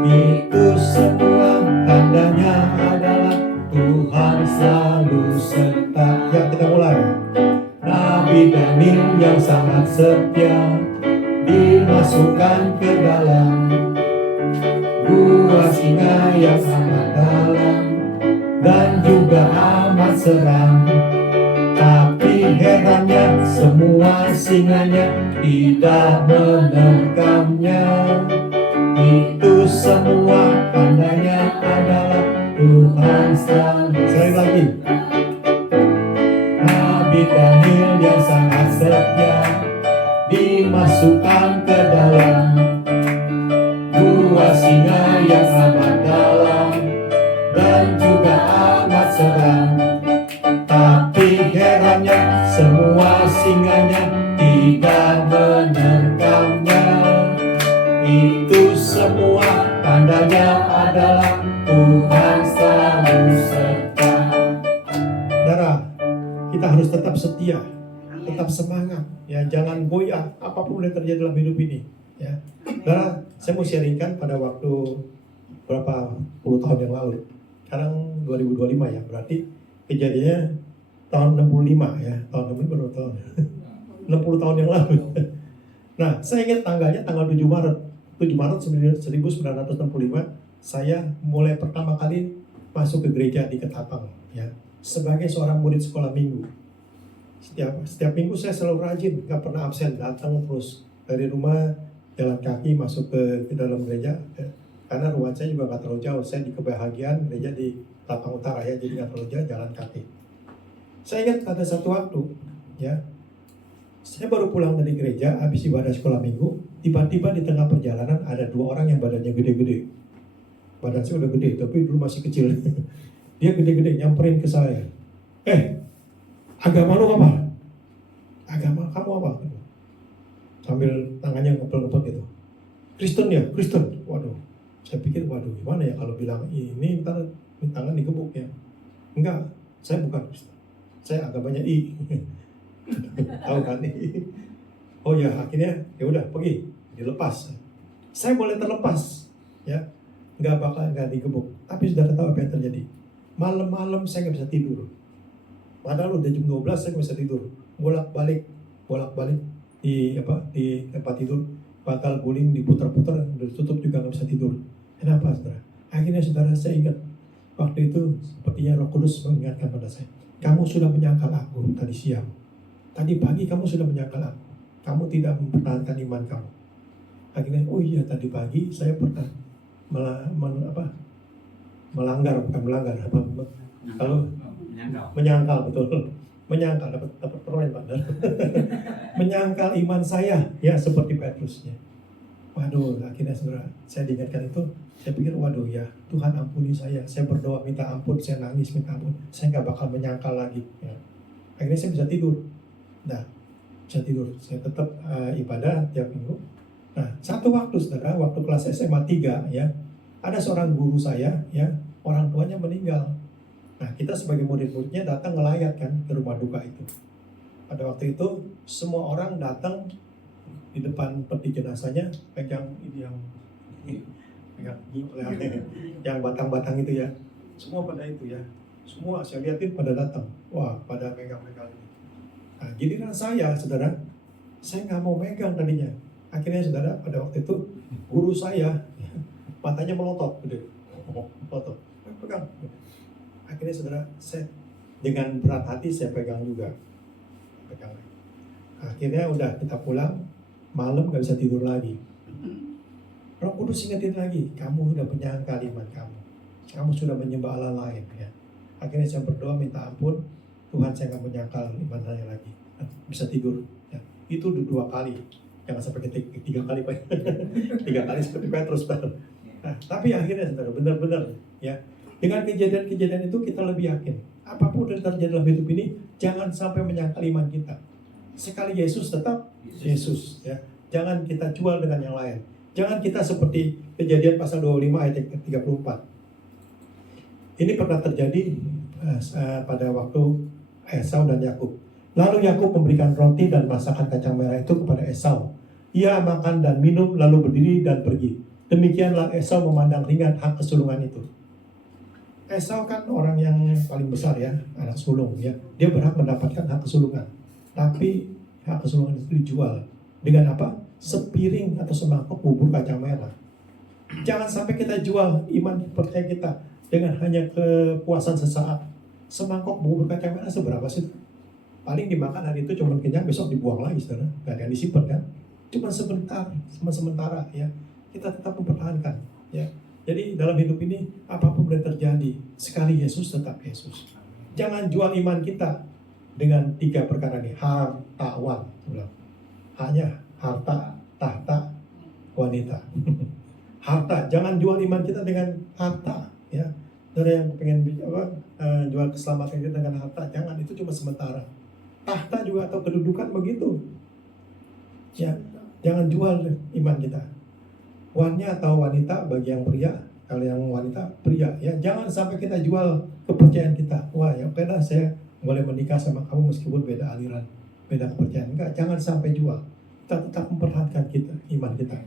Itu semua tandanya adalah Tuhan selalu serta. Ya, kita mulai. Nabi Daniel yang sangat setia dimasukkan ke dalam gua singa yang amat dalam dan juga amat seram. Tapi herannya semua singanya tidak menerkamnya. Itu semua tandanya adalah Tuhan selalu. Sekali lagi. Nabi Daniel yang sangat setia dimasukkan ke dalam gua singa yang amat dalam dan juga amat seram. Tapi herannya semua singanya tidak menerkamnya. Itu semua tandanya adalah Tuhan selalu serta. Saudara, kita harus tetap setia, tetap semangat, ya, jangan goyah apapun yang terjadi dalam hidup ini, ya. Saudara, saya mau sharingkan pada waktu berapa puluh tahun yang lalu. Sekarang 2025 ya, berarti kejadiannya tahun 65 ya, tahun 60 berapa tahun? 60 tahun yang lalu. Nah, saya ingat tanggalnya tanggal 7 Maret 1965, saya mulai pertama kali masuk ke gereja di Ketapang, ya, sebagai seorang murid sekolah minggu. Setiap minggu saya selalu rajin, gak pernah absen, datang terus dari rumah jalan kaki masuk ke dalam gereja, karena rumah saya juga gak terlalu jauh. Saya di Kebahagiaan, gereja di Tapang Utara ya, jadi gak terlalu jauh, jalan kaki. Saya ingat pada satu waktu, ya, saya baru pulang dari gereja, habis ibadah sekolah minggu, tiba-tiba di tengah perjalanan ada 2 orang yang badannya gede-gede. Badan saya udah gede, tapi dulu masih kecil. Dia gede-gede, nyamperin ke saya. Agama lu apa? Agama kamu apa? Sambil tangannya ngepel-ngepel gitu. Kristen ya? Kristen. Waduh, saya pikir, waduh gimana ya kalau bilang ini, ntar tangan digebuk ya. Enggak, saya bukan Kristen. Saya agamanya I. Tahu kan I? Oh ya, akhirnya ya udah pergi, dilepas. Saya boleh terlepas, ya, nggak digebuk. Tapi sudah tahu apa yang terjadi. Malam-malam saya nggak bisa tidur. Padahal udah jam 12 saya nggak bisa tidur. Bolak-balik di tempat tidur, bantal guling diputar-putar, udah tutup juga nggak bisa tidur. Kenapa, saudara? Akhirnya saudara, saya ingat waktu itu sepertinya Roh Kudus mengingatkan pada saya. Kamu sudah menyangkal aku tadi siang. Tadi pagi kamu sudah menyangkal aku. Kamu tidak mempertahankan iman kamu. Akhirnya, oh iya, tadi pagi saya pernah melanggar, bukan melanggar, kalau menyangkal, betul, menyangkal, dapat permen, Pak. Menyangkal iman saya, ya, seperti Petrusnya. Waduh, akhirnya saudara, saya diingatkan itu, saya pikir, waduh ya, Tuhan ampuni saya berdoa minta ampun, saya nangis minta ampun, saya nggak bakal menyangkal lagi, ya. Akhirnya saya bisa tidur. Nah, bisa tidur, saya tetap ibadah tiap minggu. Nah, satu waktu saudara, waktu kelas SMA 3, ya, ada seorang guru saya, ya, orang tuanya meninggal. Nah, kita sebagai murid-muridnya datang ngelayat kan ke rumah duka itu. Pada waktu itu semua orang datang di depan peti jenazahnya, pegang ini yang batang-batang itu ya. Semua pada itu ya. Semua saya lihatin pada datang. Wah, pada megang-megang ini. Nah, giliran saya, saudara, saya nggak mau megang tadinya. Akhirnya saudara, pada waktu itu guru saya matanya melotot, gitu. Melotot, pegang. Akhirnya saudara, saya dengan berat hati saya pegang juga, pegang. Akhirnya udah kita pulang, malam nggak bisa tidur lagi. Roh Kudus ingetin lagi, kamu udah menyangkal iman kamu sudah menyembah Allah lain. Ya. Akhirnya saya berdoa minta ampun, Tuhan saya nggak menyangkal iman saya lagi. Bisa tidur. Ya. Itu 2 kali. Jangan sampai 3 kali, Pak. 3 kali seperti Petrus, Pak. Nah, tapi akhirnya saudara, benar-benar ya, dengan kejadian-kejadian itu kita lebih yakin. Apapun yang terjadi dalam hidup ini, jangan sampai menyangkal iman kita. Sekali Yesus tetap Yesus, ya. Jangan kita jual dengan yang lain. Jangan kita seperti Kejadian pasal 25 ayat 34. Ini pernah terjadi pada waktu Esau dan Yakub. Lalu Yakub memberikan roti dan masakan kacang merah itu kepada Esau. Ia makan dan minum lalu berdiri dan pergi. Demikianlah Esau memandang ringan hak kesulungan itu. Esau kan orang yang paling besar ya, anak sulung ya. Dia berhak mendapatkan hak kesulungan. Tapi hak kesulungan itu dijual dengan apa? Sepiring atau semangkok bubur kacang merah. Jangan sampai kita jual iman percaya kita dengan hanya kepuasan sesaat. Semangkok bubur kacang merah seberapa sih? Paling dimakan hari itu cuma kenyang, besok dibuang lagi, saudara. Gak ada yang disimpan kan? Cuma sementara ya. Kita tetap mempertahankan ya. Jadi dalam hidup ini apapun yang terjadi, sekali Yesus tetap Yesus. Jangan jual iman kita dengan 3 perkara ini. Hartawan, hanya harta, tahta, wanita. Harta, jangan jual iman kita dengan harta ya. Dari yang pengen jual keselamatan kita dengan harta, jangan, itu cuma sementara. Tahta juga atau kedudukan begitu. Ya, jangan jual iman kita. Wannya atau wanita bagi yang pria, kalau yang wanita pria ya, jangan sampai kita jual kepercayaan kita. Wah, ya oke dah, saya boleh menikah sama kamu meskipun beda aliran, beda kepercayaan. Enggak, jangan sampai jual. Kita tetap mempertahankan kita, iman kita.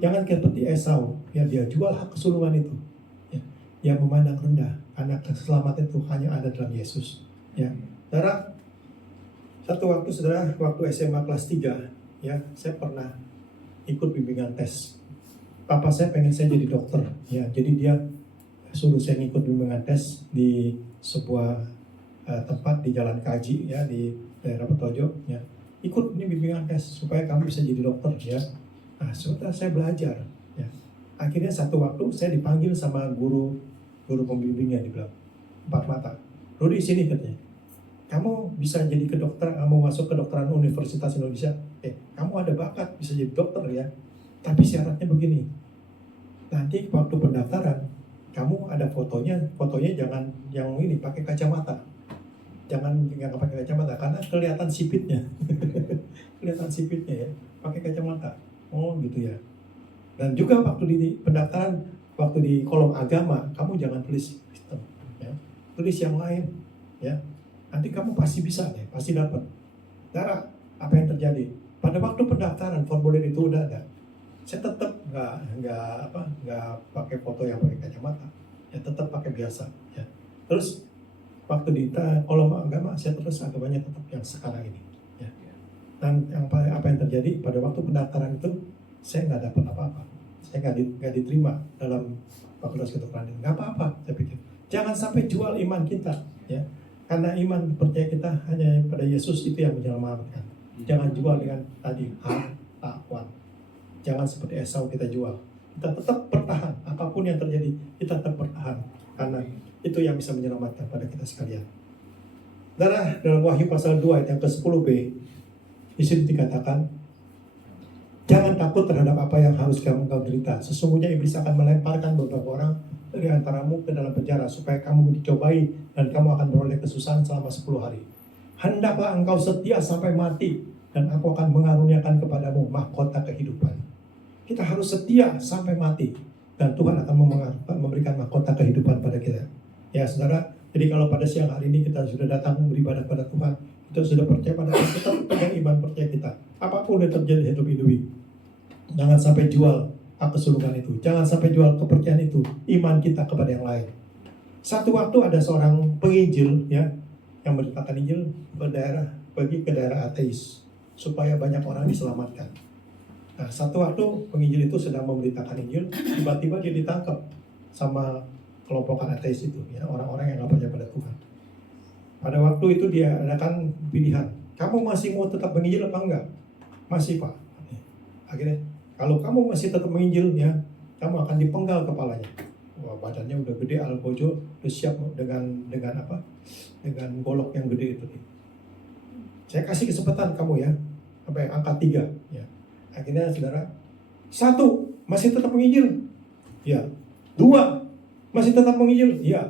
Jangan seperti Esau, ya, dia jual hak kesulungan itu. Ya, yang memandang rendah, karena keselamatan itu hanya ada dalam Yesus. Ya, saudara, satu waktu saudara, waktu SMA kelas 3, ya, saya pernah ikut bimbingan tes. Papa saya pengen saya jadi dokter, ya, jadi dia suruh saya ikut bimbingan tes di sebuah tempat di Jalan Kaji, ya, di daerah Petojo, ya. Ikut ini bimbingan tes supaya kamu bisa jadi dokter, ya. Nah, setelah saya belajar, ya. Akhirnya satu waktu saya dipanggil sama guru pembimbingnya, dibilang 4 mata. Rudi, sini katanya. Kamu bisa jadi ke dokter, kamu masuk ke kedokteran Universitas Indonesia. Kamu ada bakat bisa jadi dokter ya. Tapi syaratnya begini. Nanti waktu pendaftaran, kamu ada fotonya jangan yang ini pakai kacamata. Jangan pakai kacamata karena kelihatan sipitnya. Kelihatan sipitnya ya, pakai kacamata. Oh, gitu ya. Dan juga waktu di pendaftaran, waktu di kolom agama, kamu jangan tulis Kristen, ya. Tulis yang lain, ya. nanti kamu pasti bisa deh, pasti dapat. Saudara, apa yang terjadi? Pada waktu pendaftaran formulir itu udah ada. Saya tetap nggak pakai foto yang pakai kacamata, ya tetap pakai biasa. Ya. Terus waktu kalau agama, saya terus agamanya tetap yang sekarang ini. Ya. Dan apa yang terjadi pada waktu pendaftaran itu, saya nggak dapat apa-apa. Saya nggak diterima dalam fakultas kedokteran ini. Nggak apa-apa, saya pikir. Jangan sampai jual iman kita, ya. Karena iman percaya kita hanya pada Yesus itu yang menyelamatkan. Jangan jual dengan tadi harta, uang. Jangan seperti Esau kita jual. Kita tetap bertahan, apapun yang terjadi, kita tetap bertahan. Karena itu yang bisa menyelamatkan pada kita sekalian. Dalam Wahyu pasal 2 ayat yang ke-10b, di situ dikatakan, jangan takut terhadap apa yang harus kamu derita. Sesungguhnya iblis akan melemparkan beberapa orang dari antaramu ke dalam penjara supaya kamu dicobai dan kamu akan beroleh kesusahan selama 10 hari. Hendaklah engkau setia sampai mati dan aku akan mengaruniakan kepadamu mahkota kehidupan. Kita harus setia sampai mati dan Tuhan akan memberikan mahkota kehidupan pada kita. Ya saudara, jadi kalau pada siang hari ini kita sudah datang beribadah pada Tuhan, kita sudah percaya pada Tuhan, kita pegang iman percaya kita. Apapun yang terjadi hidup ini, jangan sampai jual keseluruhan itu. Jangan sampai jual kepercayaan itu, iman kita kepada yang lain. Satu waktu ada seorang penginjil, ya, yang memberitakan Injil pergi ke daerah ateis supaya banyak orang diselamatkan. Nah, satu waktu penginjil itu sedang memberitakan Injil, tiba-tiba dia ditangkap sama kelompokan ateis itu, ya, orang-orang yang nggak percaya pada Tuhan. Pada waktu itu dia adakan pilihan, kamu masih mau tetap menginjil apa enggak? Masih, Pak. Akhirnya, kalau kamu masih tetap menginjil, ya, kamu akan dipenggal kepalanya. Wah, badannya udah gede, Albojo udah siap dengan apa? Dengan golok yang gede itu. Saya kasih kesempatan kamu, ya, sampai angka 3, ya. Akhirnya saudara, 1, masih tetap menginjil, ya. 2, masih tetap menginjil, ya.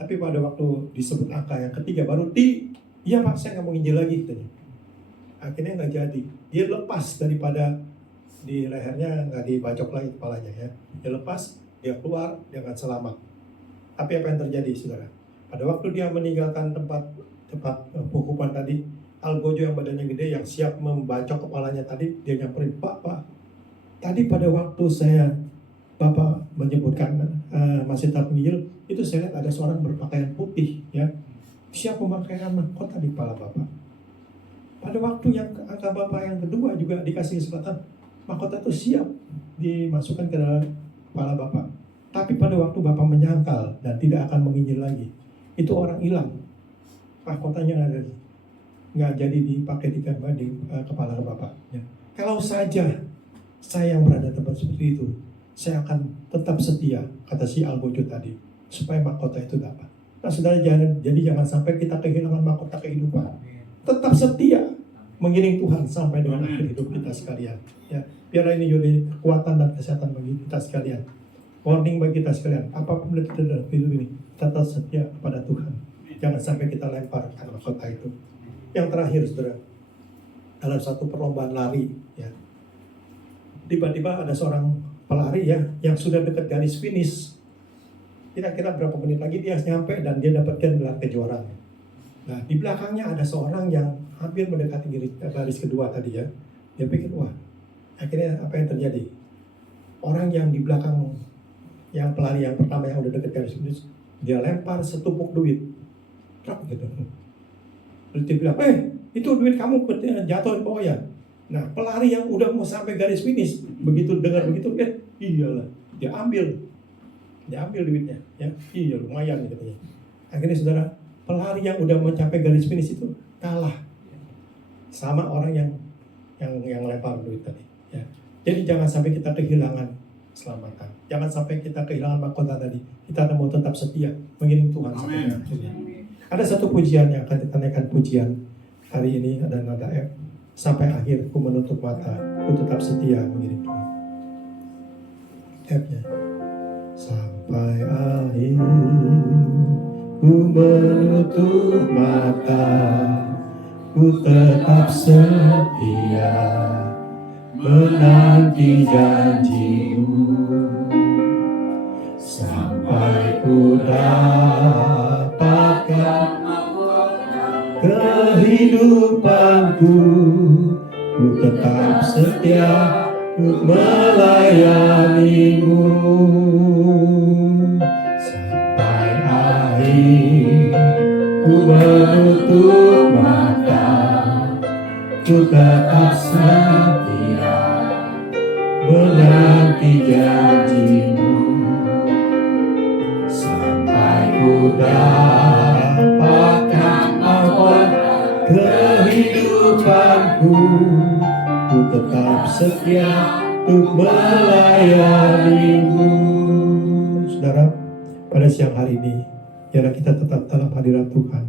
Tapi pada waktu disebut angka yang ketiga baru iya Pak, saya nggak menginjil lagi, katanya. Akhirnya nggak jadi. Dia lepas daripada di lehernya, nggak dibacok lagi kepalanya, ya. Dia lepas, dia keluar dengan selamat. Tapi apa yang terjadi, saudara? Pada waktu dia meninggalkan tempat hukuman tadi, Albojo yang badannya gede, yang siap membacok kepalanya tadi, dia nyamperin, Pak, tadi pada waktu Bapak menyebutkan masih tetap menginjil, itu saya lihat ada seorang berpakaian putih, ya, siap memakaikan mahkota di kepala Bapak. Pada waktu yang angka Bapak yang kedua juga dikasih kesempatan, mahkota itu siap dimasukkan ke dalam kepala Bapak. Tapi pada waktu Bapak menyangkal dan tidak akan menginjil lagi, itu orang hilang, mahkotanya nggak jadi dipakai di kepala Bapak. Ya. Kalau saja saya yang berada di tempat seperti itu, saya akan tetap setia, kata si Albojo tadi, supaya mahkota itu dapat. Nah, saudara, jangan sampai kita kehilangan mahkota kehidupan. Tetap setia mengiring Tuhan sampai dengan akhir hidup kita sekalian. Ya, biar ini jadi kekuatan dan kesehatan bagi kita sekalian. Warning bagi kita sekalian, apapun yang kita dalam hidup ini, tetap setia kepada Tuhan. Jangan sampai kita lempar ke mahkota itu. Yang terakhir, saudara, dalam satu perlombaan lari, ya, tiba-tiba ada seorang pelari, ya, yang sudah dekat garis finish. Kira-kira berapa menit lagi dia nyampe dan dia dapatkan gelar kejuaraan. Nah, di belakangnya ada seorang yang hampir mendekati garis kedua tadi, ya. Dia pikir, wah, akhirnya apa yang terjadi? Orang yang di belakang, yang pelari yang pertama yang udah dekat garis finish, dia lempar setumpuk duit. Truk gitu. Terus dia bilang, itu duit kamu jatuh di bawah, ya. Nah, pelari yang udah mau sampai garis finish, begitu dengar begitu, iyalah, dia ambil duitnya, ya, iya lumayan katanya. Akhirnya saudara, pelari yang udah mencapai garis finish itu kalah sama orang yang lempar duit tadi, ya. Jadi jangan sampai kita kehilangan keselamatan, jangan sampai kita kehilangan mahkota tadi. Kita mau tetap setia mengiring Tuhan sampai akhirnya. Ada satu pujian yang akan kita naikkan, pujian hari ini ada nada F. Sampai akhir ku menutup mata, ku tetap setia mengiring Tuhan. F-nya. Sampai akhir ku menutup mata, ku tetap setia menanti janjimu, sampai ku dapatkan kehidupanku, ku tetap setia untuk melayanimu sampai akhir. Ku menutup mata, ku tetap setia menanti janjimu sampai ku dapatkan awal kehidupanku. Ku tetap setia untuk melayanimu. Saudara, pada siang hari ini, biarlah kita tetap dalam hadirat Tuhan.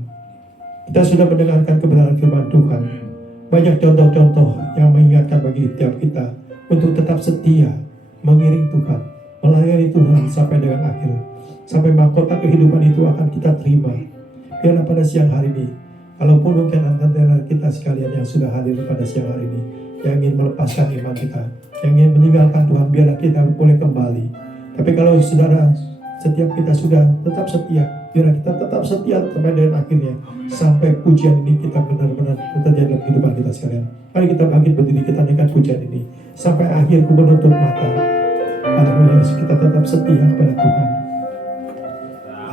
Kita sudah mendengarkan kebenaran firman Tuhan. Banyak contoh-contoh yang mengingatkan bagi tiap kita untuk tetap setia mengiring Tuhan, melayani Tuhan sampai dengan akhir, sampai mahkota kehidupan itu akan kita terima. Biarlah pada siang hari ini, kalaupun mungkin antara kita sekalian yang sudah hadir pada siang hari ini, yang ingin melepaskan iman kita, yang ingin meninggalkan Tuhan, biarlah kita boleh kembali. Tapi kalau saudara, setiap kita sudah tetap setia, biarlah kita tetap setia sampai dengan akhirnya, sampai pujian ini kita benar-benar terjadi dalam kehidupan kita sekalian. Mari kita bangkit berdiri, kita naikkan pujian ini sampai akhir. Ku menutup mata. Haleluya, kita tetap setia kepada Tuhan.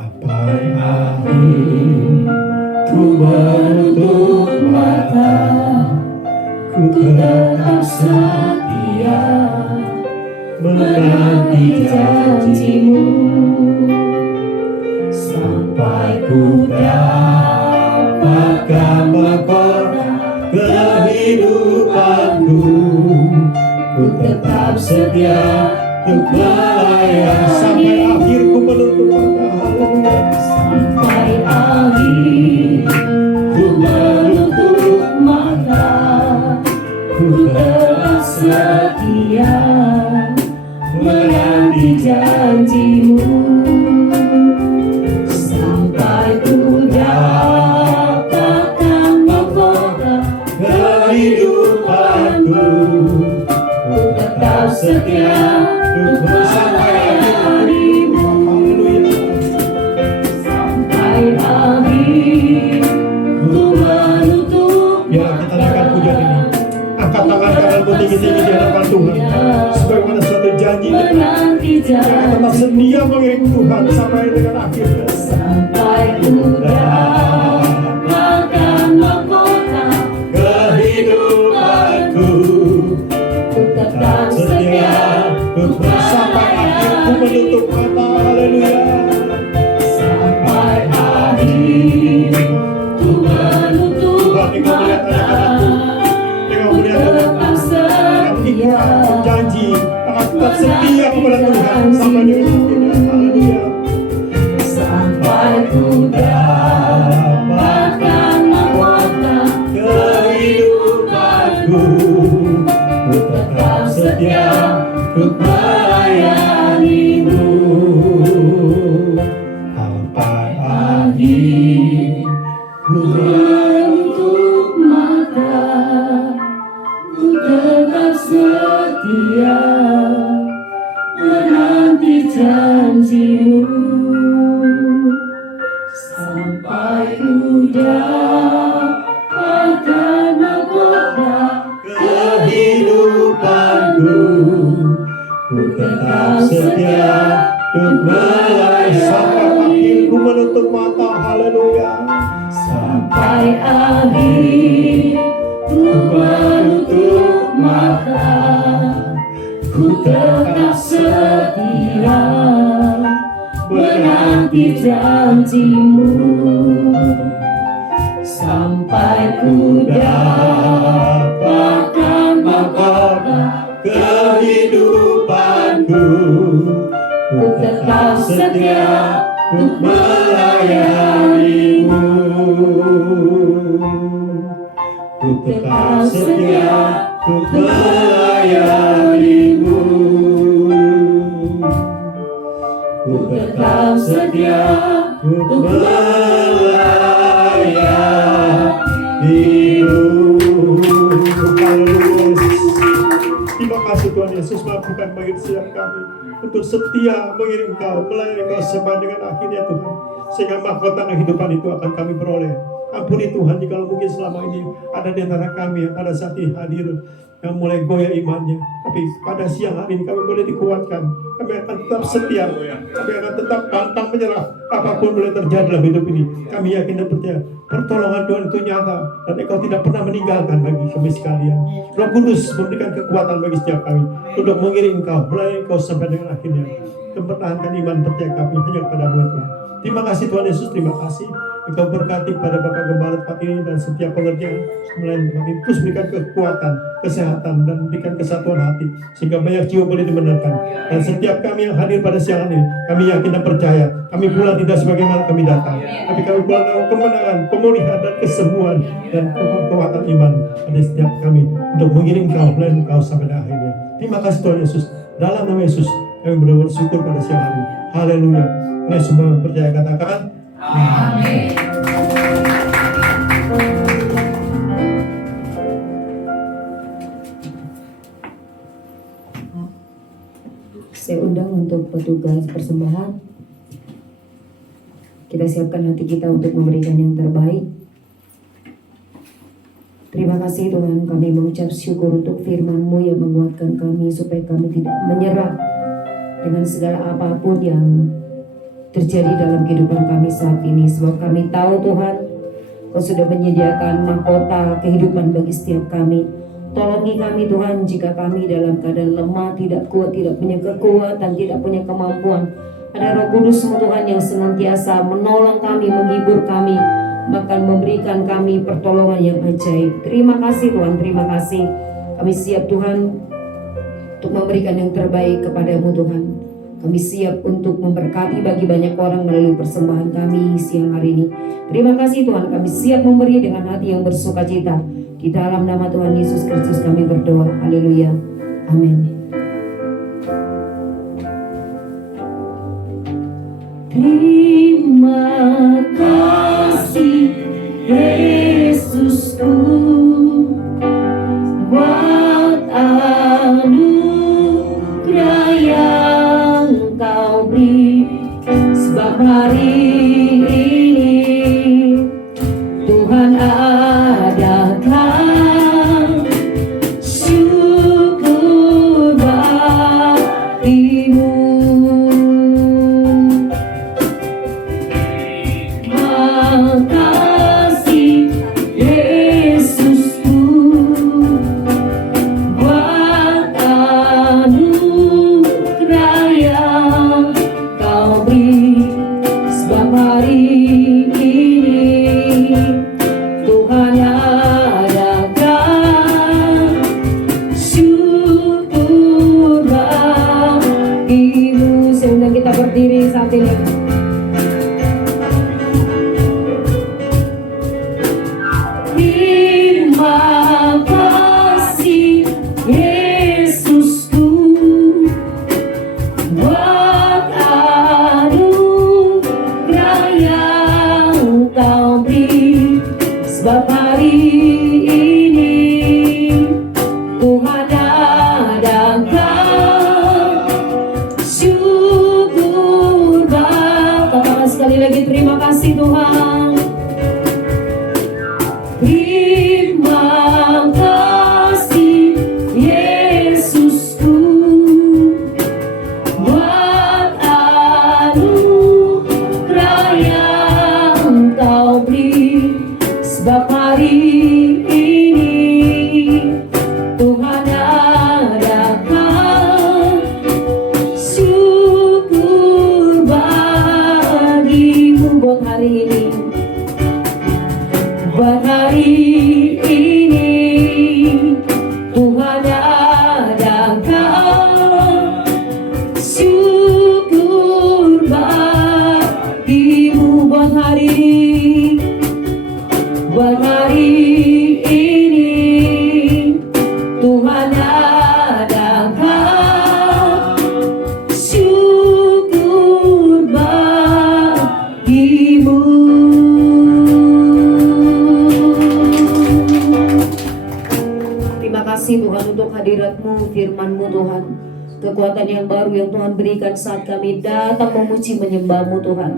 Sampai akhir ku menutup mata, ku tetap setia menanti janjimu sampai ku dapatkan mahkota kehidupanku. Ku tetap setia untuk melayani sampai akhir. Ku menutup mata. Sampai akhir ku menutup mata, ku tetap setia menanti janjimu sampai ku dapatkan mahkota kehidupanku. Ku tetap setia untuk melayanimu sampai akhir. Ku menutup. Biar kita naikkan pujian ini. Angkat tangan kananmu tinggi-tinggi di hadapan Tuhan, sebagaimana suatu janji kita tetap setia mengiring Tuhan sampai dengan akhir. Sampai ku dapatkan mahkota kehidupanku. ku tetap setia untuk sampai akhir. Ku menutup mata. Haleluya. sampai akhir. Ku menutup mata, ku tetap setia janji akan tetap setia kepada Tuhan sampai dengan akhirnya. Haleluya. sampai ku dapatkan mahkota kehidupanku. Ku tetap setia untuk melayanimu sampai akhir. Ku menutup mata, ku tetap setia menanti janjimu sampai ku dapatkan mahkota kehidupanku. Ku tetap setia untuk melayani sampai akhir. Ku menutup mata. Haleluya. sampai akhir. Ku menutup mata, ku tetap setia menanti janjimu sampai ku dapatkan mahkota kehidupanku. Ku tetap setia untuk melayanimu. Ku tetap setia untuk melayanimu. Ku tetap setia untuk melayanimu. Terima kasih Tuhan Yesus, mampukan bagi setiap kami untuk setia mengiring Engkau, melayani Engkau sampai dengan akhirnya Tuhan, sehingga mahkota kehidupan itu akan kami peroleh Ampuni Tuhan jika mungkin selama ini ada di antara kami yang pada saat ini hadir yang mulai goyah imannya, tapi pada siang hari ini kami boleh dikuatkan. Kami akan tetap setia, kami akan tetap pantang menyerah apapun boleh terjadi dalam hidup ini. Kami yakin dan percaya pertolongan Tuhan itu nyata dan Engkau tidak pernah meninggalkan bagi kami sekalian. Roh Kudus memberikan kekuatan bagi setiap kami untuk mengiring Engkau, melayani Engkau sampai dengan akhirnya. Mempertahankan iman percaya kami hanya kepada-Mu Tuhan. Terima kasih Tuhan Yesus, terima kasih. Engkau berkati pada Bapak Gembala tempat ini dan setiap pengerjaan melayani tempat ini. Terus berikan kekuatan, kesehatan, dan berikan kesatuan hati sehingga banyak jiwa boleh dimenangkan. Dan setiap kami yang hadir pada siang ini, kami yakin dan percaya kami pulang tidak sebagaimana kami datang, tapi kami pulang dengan kemenangan, pemulihan, dan kesembuhan dan kekuatan iman pada setiap kami untuk mengiring Engkau, melayani Engkau sampai akhirnya. Terima kasih Tuhan Yesus. Dalam nama Yesus kami bersyukur pada siang hari. Haleluya. Kami semua percaya, katakan amin. Saya undang untuk petugas persembahan. Kita siapkan hati kita untuk memberikan yang terbaik. Terima kasih Tuhan, kami mengucap syukur untuk firman-Mu yang menguatkan kami supaya kami tidak menyerah dengan segala apapun yang terjadi dalam kehidupan kami saat ini. Sebab kami tahu Tuhan, Kau sudah menyediakan mahkota kehidupan bagi setiap kami. Tolongi kami Tuhan jika kami dalam keadaan lemah, tidak kuat, tidak punya kekuatan, tidak punya kemampuan. Ada Roh Kudus-Mu Tuhan yang senantiasa menolong kami, menghibur kami, bahkan memberikan kami pertolongan yang ajaib. Terima kasih Tuhan, terima kasih. Kami siap Tuhan untuk memberikan yang terbaik kepada-Mu Tuhan. Kami siap untuk memberkati bagi banyak orang melalui persembahan kami siang hari ini. Terima kasih Tuhan, kami siap memberi dengan hati yang bersukacita. Di dalam nama Tuhan Yesus Kristus kami berdoa. Haleluya. Amin. Terima kasih Yesusku buat anugerah yang Kau beri. Sebab hari ini Tuhan adakan syukur bagimu. Makasih Yesusku buat anugerah yang Kau beri. Sebab hari ini Tuhan adakan syukur bagimu. Sehingga kita berdiri saat ini. Terima kasih Yesusku buat anugerah yang Kau beri. Sebab hari ini Tuhan adakan syukur bagimu. Katakan sekali lagi, terima kasih Tuhan. Terima kasih Yesusku buat anugerah yang Kau beri. Sebab hari ini Tuhan adakan syukur bagimu. Buat hari ini, buat hari ini Tuhan adakan syukur bagimu. Buat hari ini, buat hari ini Tuhan adakan syukur bagimu. Terima kasih Tuhan untuk hadirat-Mu, firman-Mu Tuhan. Kekuatan yang baru yang Tuhan berikan saat kami datang memuji menyembah-Mu Tuhan.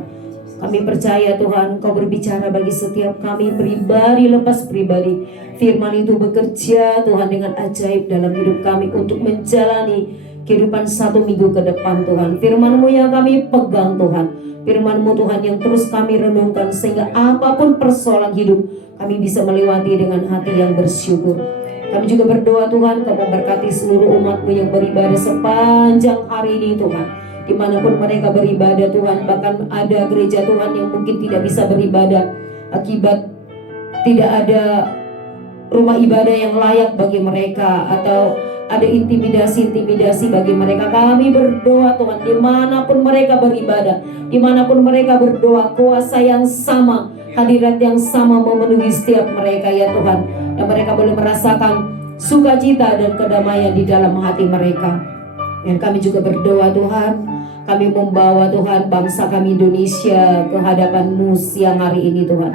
Kami percaya Tuhan Engkau berbicara bagi setiap kami pribadi lepas pribadi. Firman itu bekerja Tuhan dengan ajaib dalam hidup kami untuk menjalani kehidupan 1 minggu ke depan Tuhan. Firman-Mu yang kami pegang Tuhan, Firman-Mu Tuhan yang terus kami renungkan, sehingga apapun persoalan hidup kami bisa melewati dengan hati yang bersyukur. Kami juga berdoa Tuhan Kau memberkati seluruh umat-Mu yang beribadah sepanjang hari ini Tuhan, dimanapun mereka beribadah Tuhan. Bahkan ada gereja Tuhan yang mungkin tidak bisa beribadah akibat tidak ada rumah ibadah yang layak bagi mereka, atau ada intimidasi bagi mereka. Kami berdoa Tuhan, dimanapun mereka beribadah, dimanapun mereka berdoa, kuasa yang sama, hadirat yang sama memenuhi setiap mereka ya Tuhan, dan mereka boleh merasakan sukacita dan kedamaian di dalam hati mereka. Dan kami juga berdoa Tuhan, kami membawa Tuhan bangsa kami Indonesia ke hadapan-Mu siang hari ini Tuhan.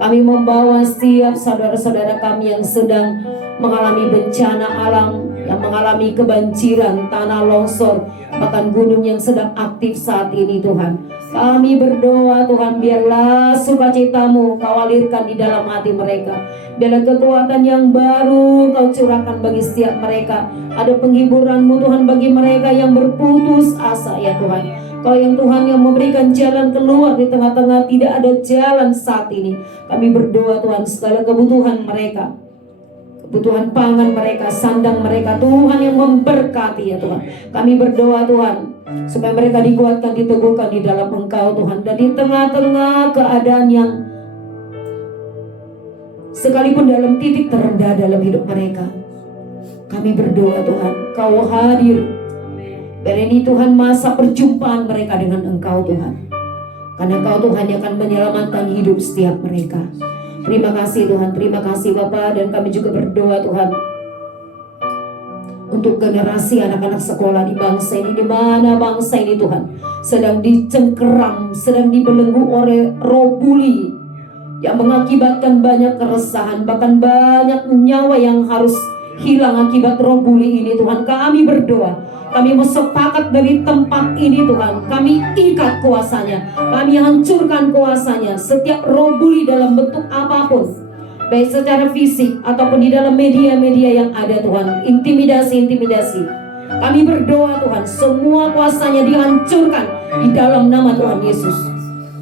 Kami membawa setiap saudara-saudara kami yang sedang mengalami bencana alam, yang mengalami kebanjiran, tanah longsor, bahkan gunung yang sedang aktif saat ini Tuhan. Kami berdoa Tuhan, biarlah sukacita-Mu Kau alirkan di dalam hati mereka. Biarlah kekuatan yang baru Kau curahkan bagi setiap mereka. Ada penghiburan-Mu Tuhan bagi mereka yang berputus asa ya Tuhan. Kau yang Tuhan yang memberikan jalan keluar di tengah-tengah tidak ada jalan saat ini. Kami berdoa Tuhan, segala kebutuhan mereka, kebutuhan pangan mereka, sandang mereka, Tuhan yang memberkati ya Tuhan. Kami berdoa Tuhan, supaya mereka dikuatkan, diteguhkan di dalam Engkau Tuhan. Dan di tengah-tengah keadaan yang sekalipun dalam titik terendah dalam hidup mereka, kami berdoa Tuhan, Kau hadir. Dan ini Tuhan masa perjumpaan mereka dengan Engkau Tuhan, karena Engkau Tuhan yang akan menyelamatkan hidup setiap mereka. Terima kasih Tuhan, terima kasih Bapa. Dan kami juga berdoa Tuhan untuk generasi anak-anak sekolah di bangsa ini, di mana bangsa ini Tuhan sedang dicengkeram, sedang dibelenggu oleh roh buli yang mengakibatkan banyak keresahan, bahkan banyak nyawa yang harus hilang akibat roh buli ini Tuhan. Kami berdoa, kami mau sepakat dari tempat ini Tuhan, kami ikat kuasanya, kami hancurkan kuasanya. Setiap roh buli dalam bentuk apapun, baik secara fisik ataupun di dalam media-media yang ada Tuhan, intimidasi, kami berdoa Tuhan, semua kuasanya dihancurkan di dalam nama Tuhan Yesus.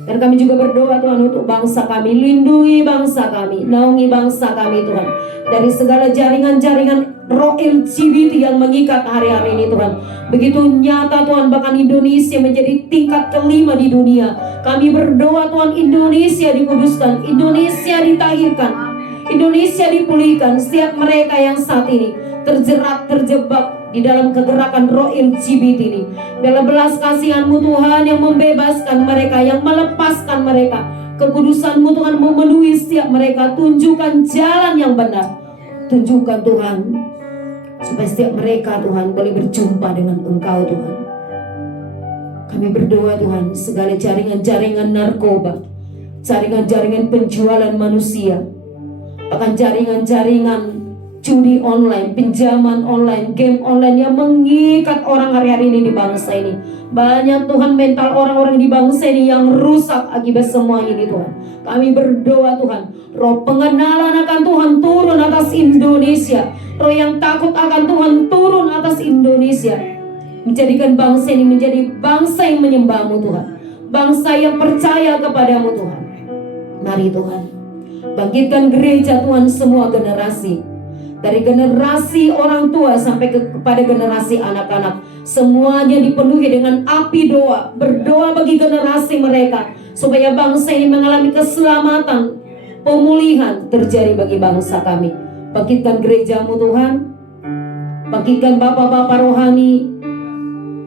Dan kami juga berdoa Tuhan untuk bangsa kami, lindungi bangsa kami, naungi bangsa kami Tuhan, dari segala jaringan-jaringan roh LGBT yang mengikat hari-hari ini Tuhan. Begitu nyata Tuhan, bahkan Indonesia menjadi tingkat kelima di dunia. Kami berdoa Tuhan, Indonesia dikuduskan, Indonesia ditahirkan, Indonesia dipulihkan. Setiap mereka yang saat ini terjerat, terjebak di dalam kegerakan roh LGBT ini, dalam belas kasihan-Mu Tuhan yang membebaskan mereka, yang melepaskan mereka. Kekudusan-Mu Tuhan memenuhi setiap mereka. Tunjukkan jalan yang benar, tunjukkan Tuhan, supaya setiap mereka Tuhan boleh berjumpa dengan Engkau Tuhan. Kami berdoa Tuhan, segala jaringan-jaringan narkoba, jaringan-jaringan penjualan manusia, bahkan jaringan-jaringan judi online, pinjaman online, game online yang mengikat orang hari-hari ini di bangsa ini. Banyak Tuhan mental orang-orang di bangsa ini yang rusak akibat semua ini Tuhan. Kami berdoa Tuhan, roh pengenalan akan Tuhan turun atas Indonesia. Roh yang takut akan Tuhan turun atas Indonesia. Menjadikan bangsa ini menjadi bangsa yang menyembah-Mu Tuhan, bangsa yang percaya kepadamu Tuhan. Mari Tuhan, bangkitkan gereja Tuhan, semua generasi, dari generasi orang tua sampai kepada generasi anak-anak, semuanya dipenuhi dengan api doa. Berdoa bagi generasi mereka, supaya bangsa ini mengalami keselamatan, pemulihan terjadi bagi bangsa kami. Bangkitkan gereja-Mu Tuhan, bangkitkan bapak-bapak rohani,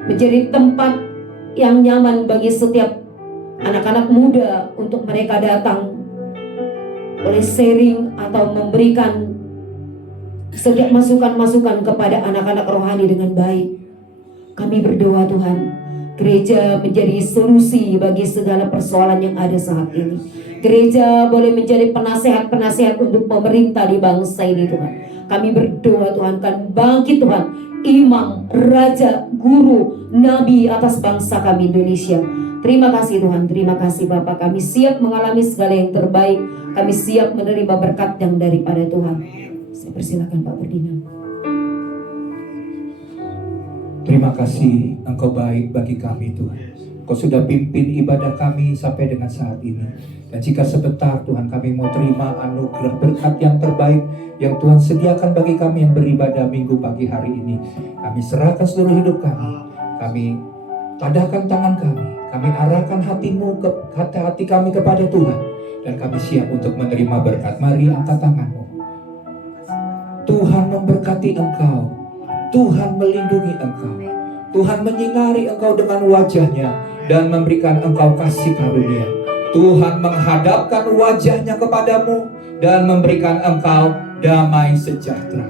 menjadi tempat yang nyaman bagi setiap anak-anak muda untuk mereka datang, boleh sharing atau memberikan setiap masukan-masukan kepada anak-anak rohani dengan baik. Kami berdoa Tuhan, gereja menjadi solusi bagi segala persoalan yang ada saat ini. Gereja boleh menjadi penasehat-penasehat untuk pemerintah di bangsa ini Tuhan. Kami berdoa Tuhan, kan bangkit Tuhan, imam, raja, guru, nabi atas bangsa kami Indonesia. Terima kasih Tuhan, terima kasih Bapak. Kami siap mengalami segala yang terbaik. Kami siap menerima berkat yang daripada Tuhan. Saya persilakan Pak Ferdinand. Terima kasih Engkau baik bagi kami Tuhan. Kau sudah pimpin ibadah kami sampai dengan saat ini. Dan jika sebentar Tuhan kami mau terima anugerah berkat yang terbaik yang Tuhan sediakan bagi kami yang beribadah minggu pagi hari ini. Kami serahkan seluruh hidup kami. Kami tadahkan tangan kami. Kami arahkan hati kami kepada Tuhan. Dan kami siap untuk menerima berkat. Mari angkat tanganmu. Tuhan memberkati engkau. Tuhan melindungi engkau. Tuhan menyinari engkau dengan wajahnya dan memberikan engkau kasih karunia. Tuhan menghadapkan wajahnya kepadamu dan memberikan engkau damai sejahtera.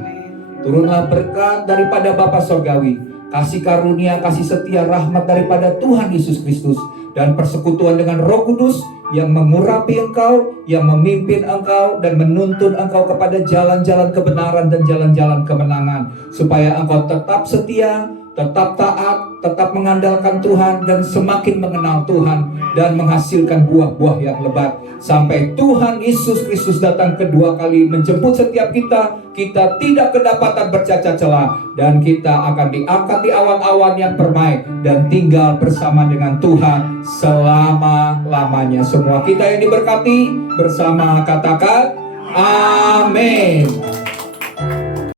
Turunlah berkat daripada Bapa Sorgawi, kasih karunia, kasih setia, rahmat daripada Tuhan Yesus Kristus, dan persekutuan dengan Roh Kudus yang mengurapi engkau, yang memimpin engkau dan menuntun engkau kepada jalan-jalan kebenaran dan jalan-jalan kemenangan, supaya engkau tetap setia, tetap taat, tetap mengandalkan Tuhan, dan semakin mengenal Tuhan dan menghasilkan buah-buah yang lebat sampai Tuhan Yesus Kristus datang kedua kali menjemput setiap kita. Kita tidak kedapatan bercacat celah dan kita akan diangkat di awan-awan yang permai dan tinggal bersama dengan Tuhan selama-lamanya. Semua kita yang diberkati bersama katakan amin.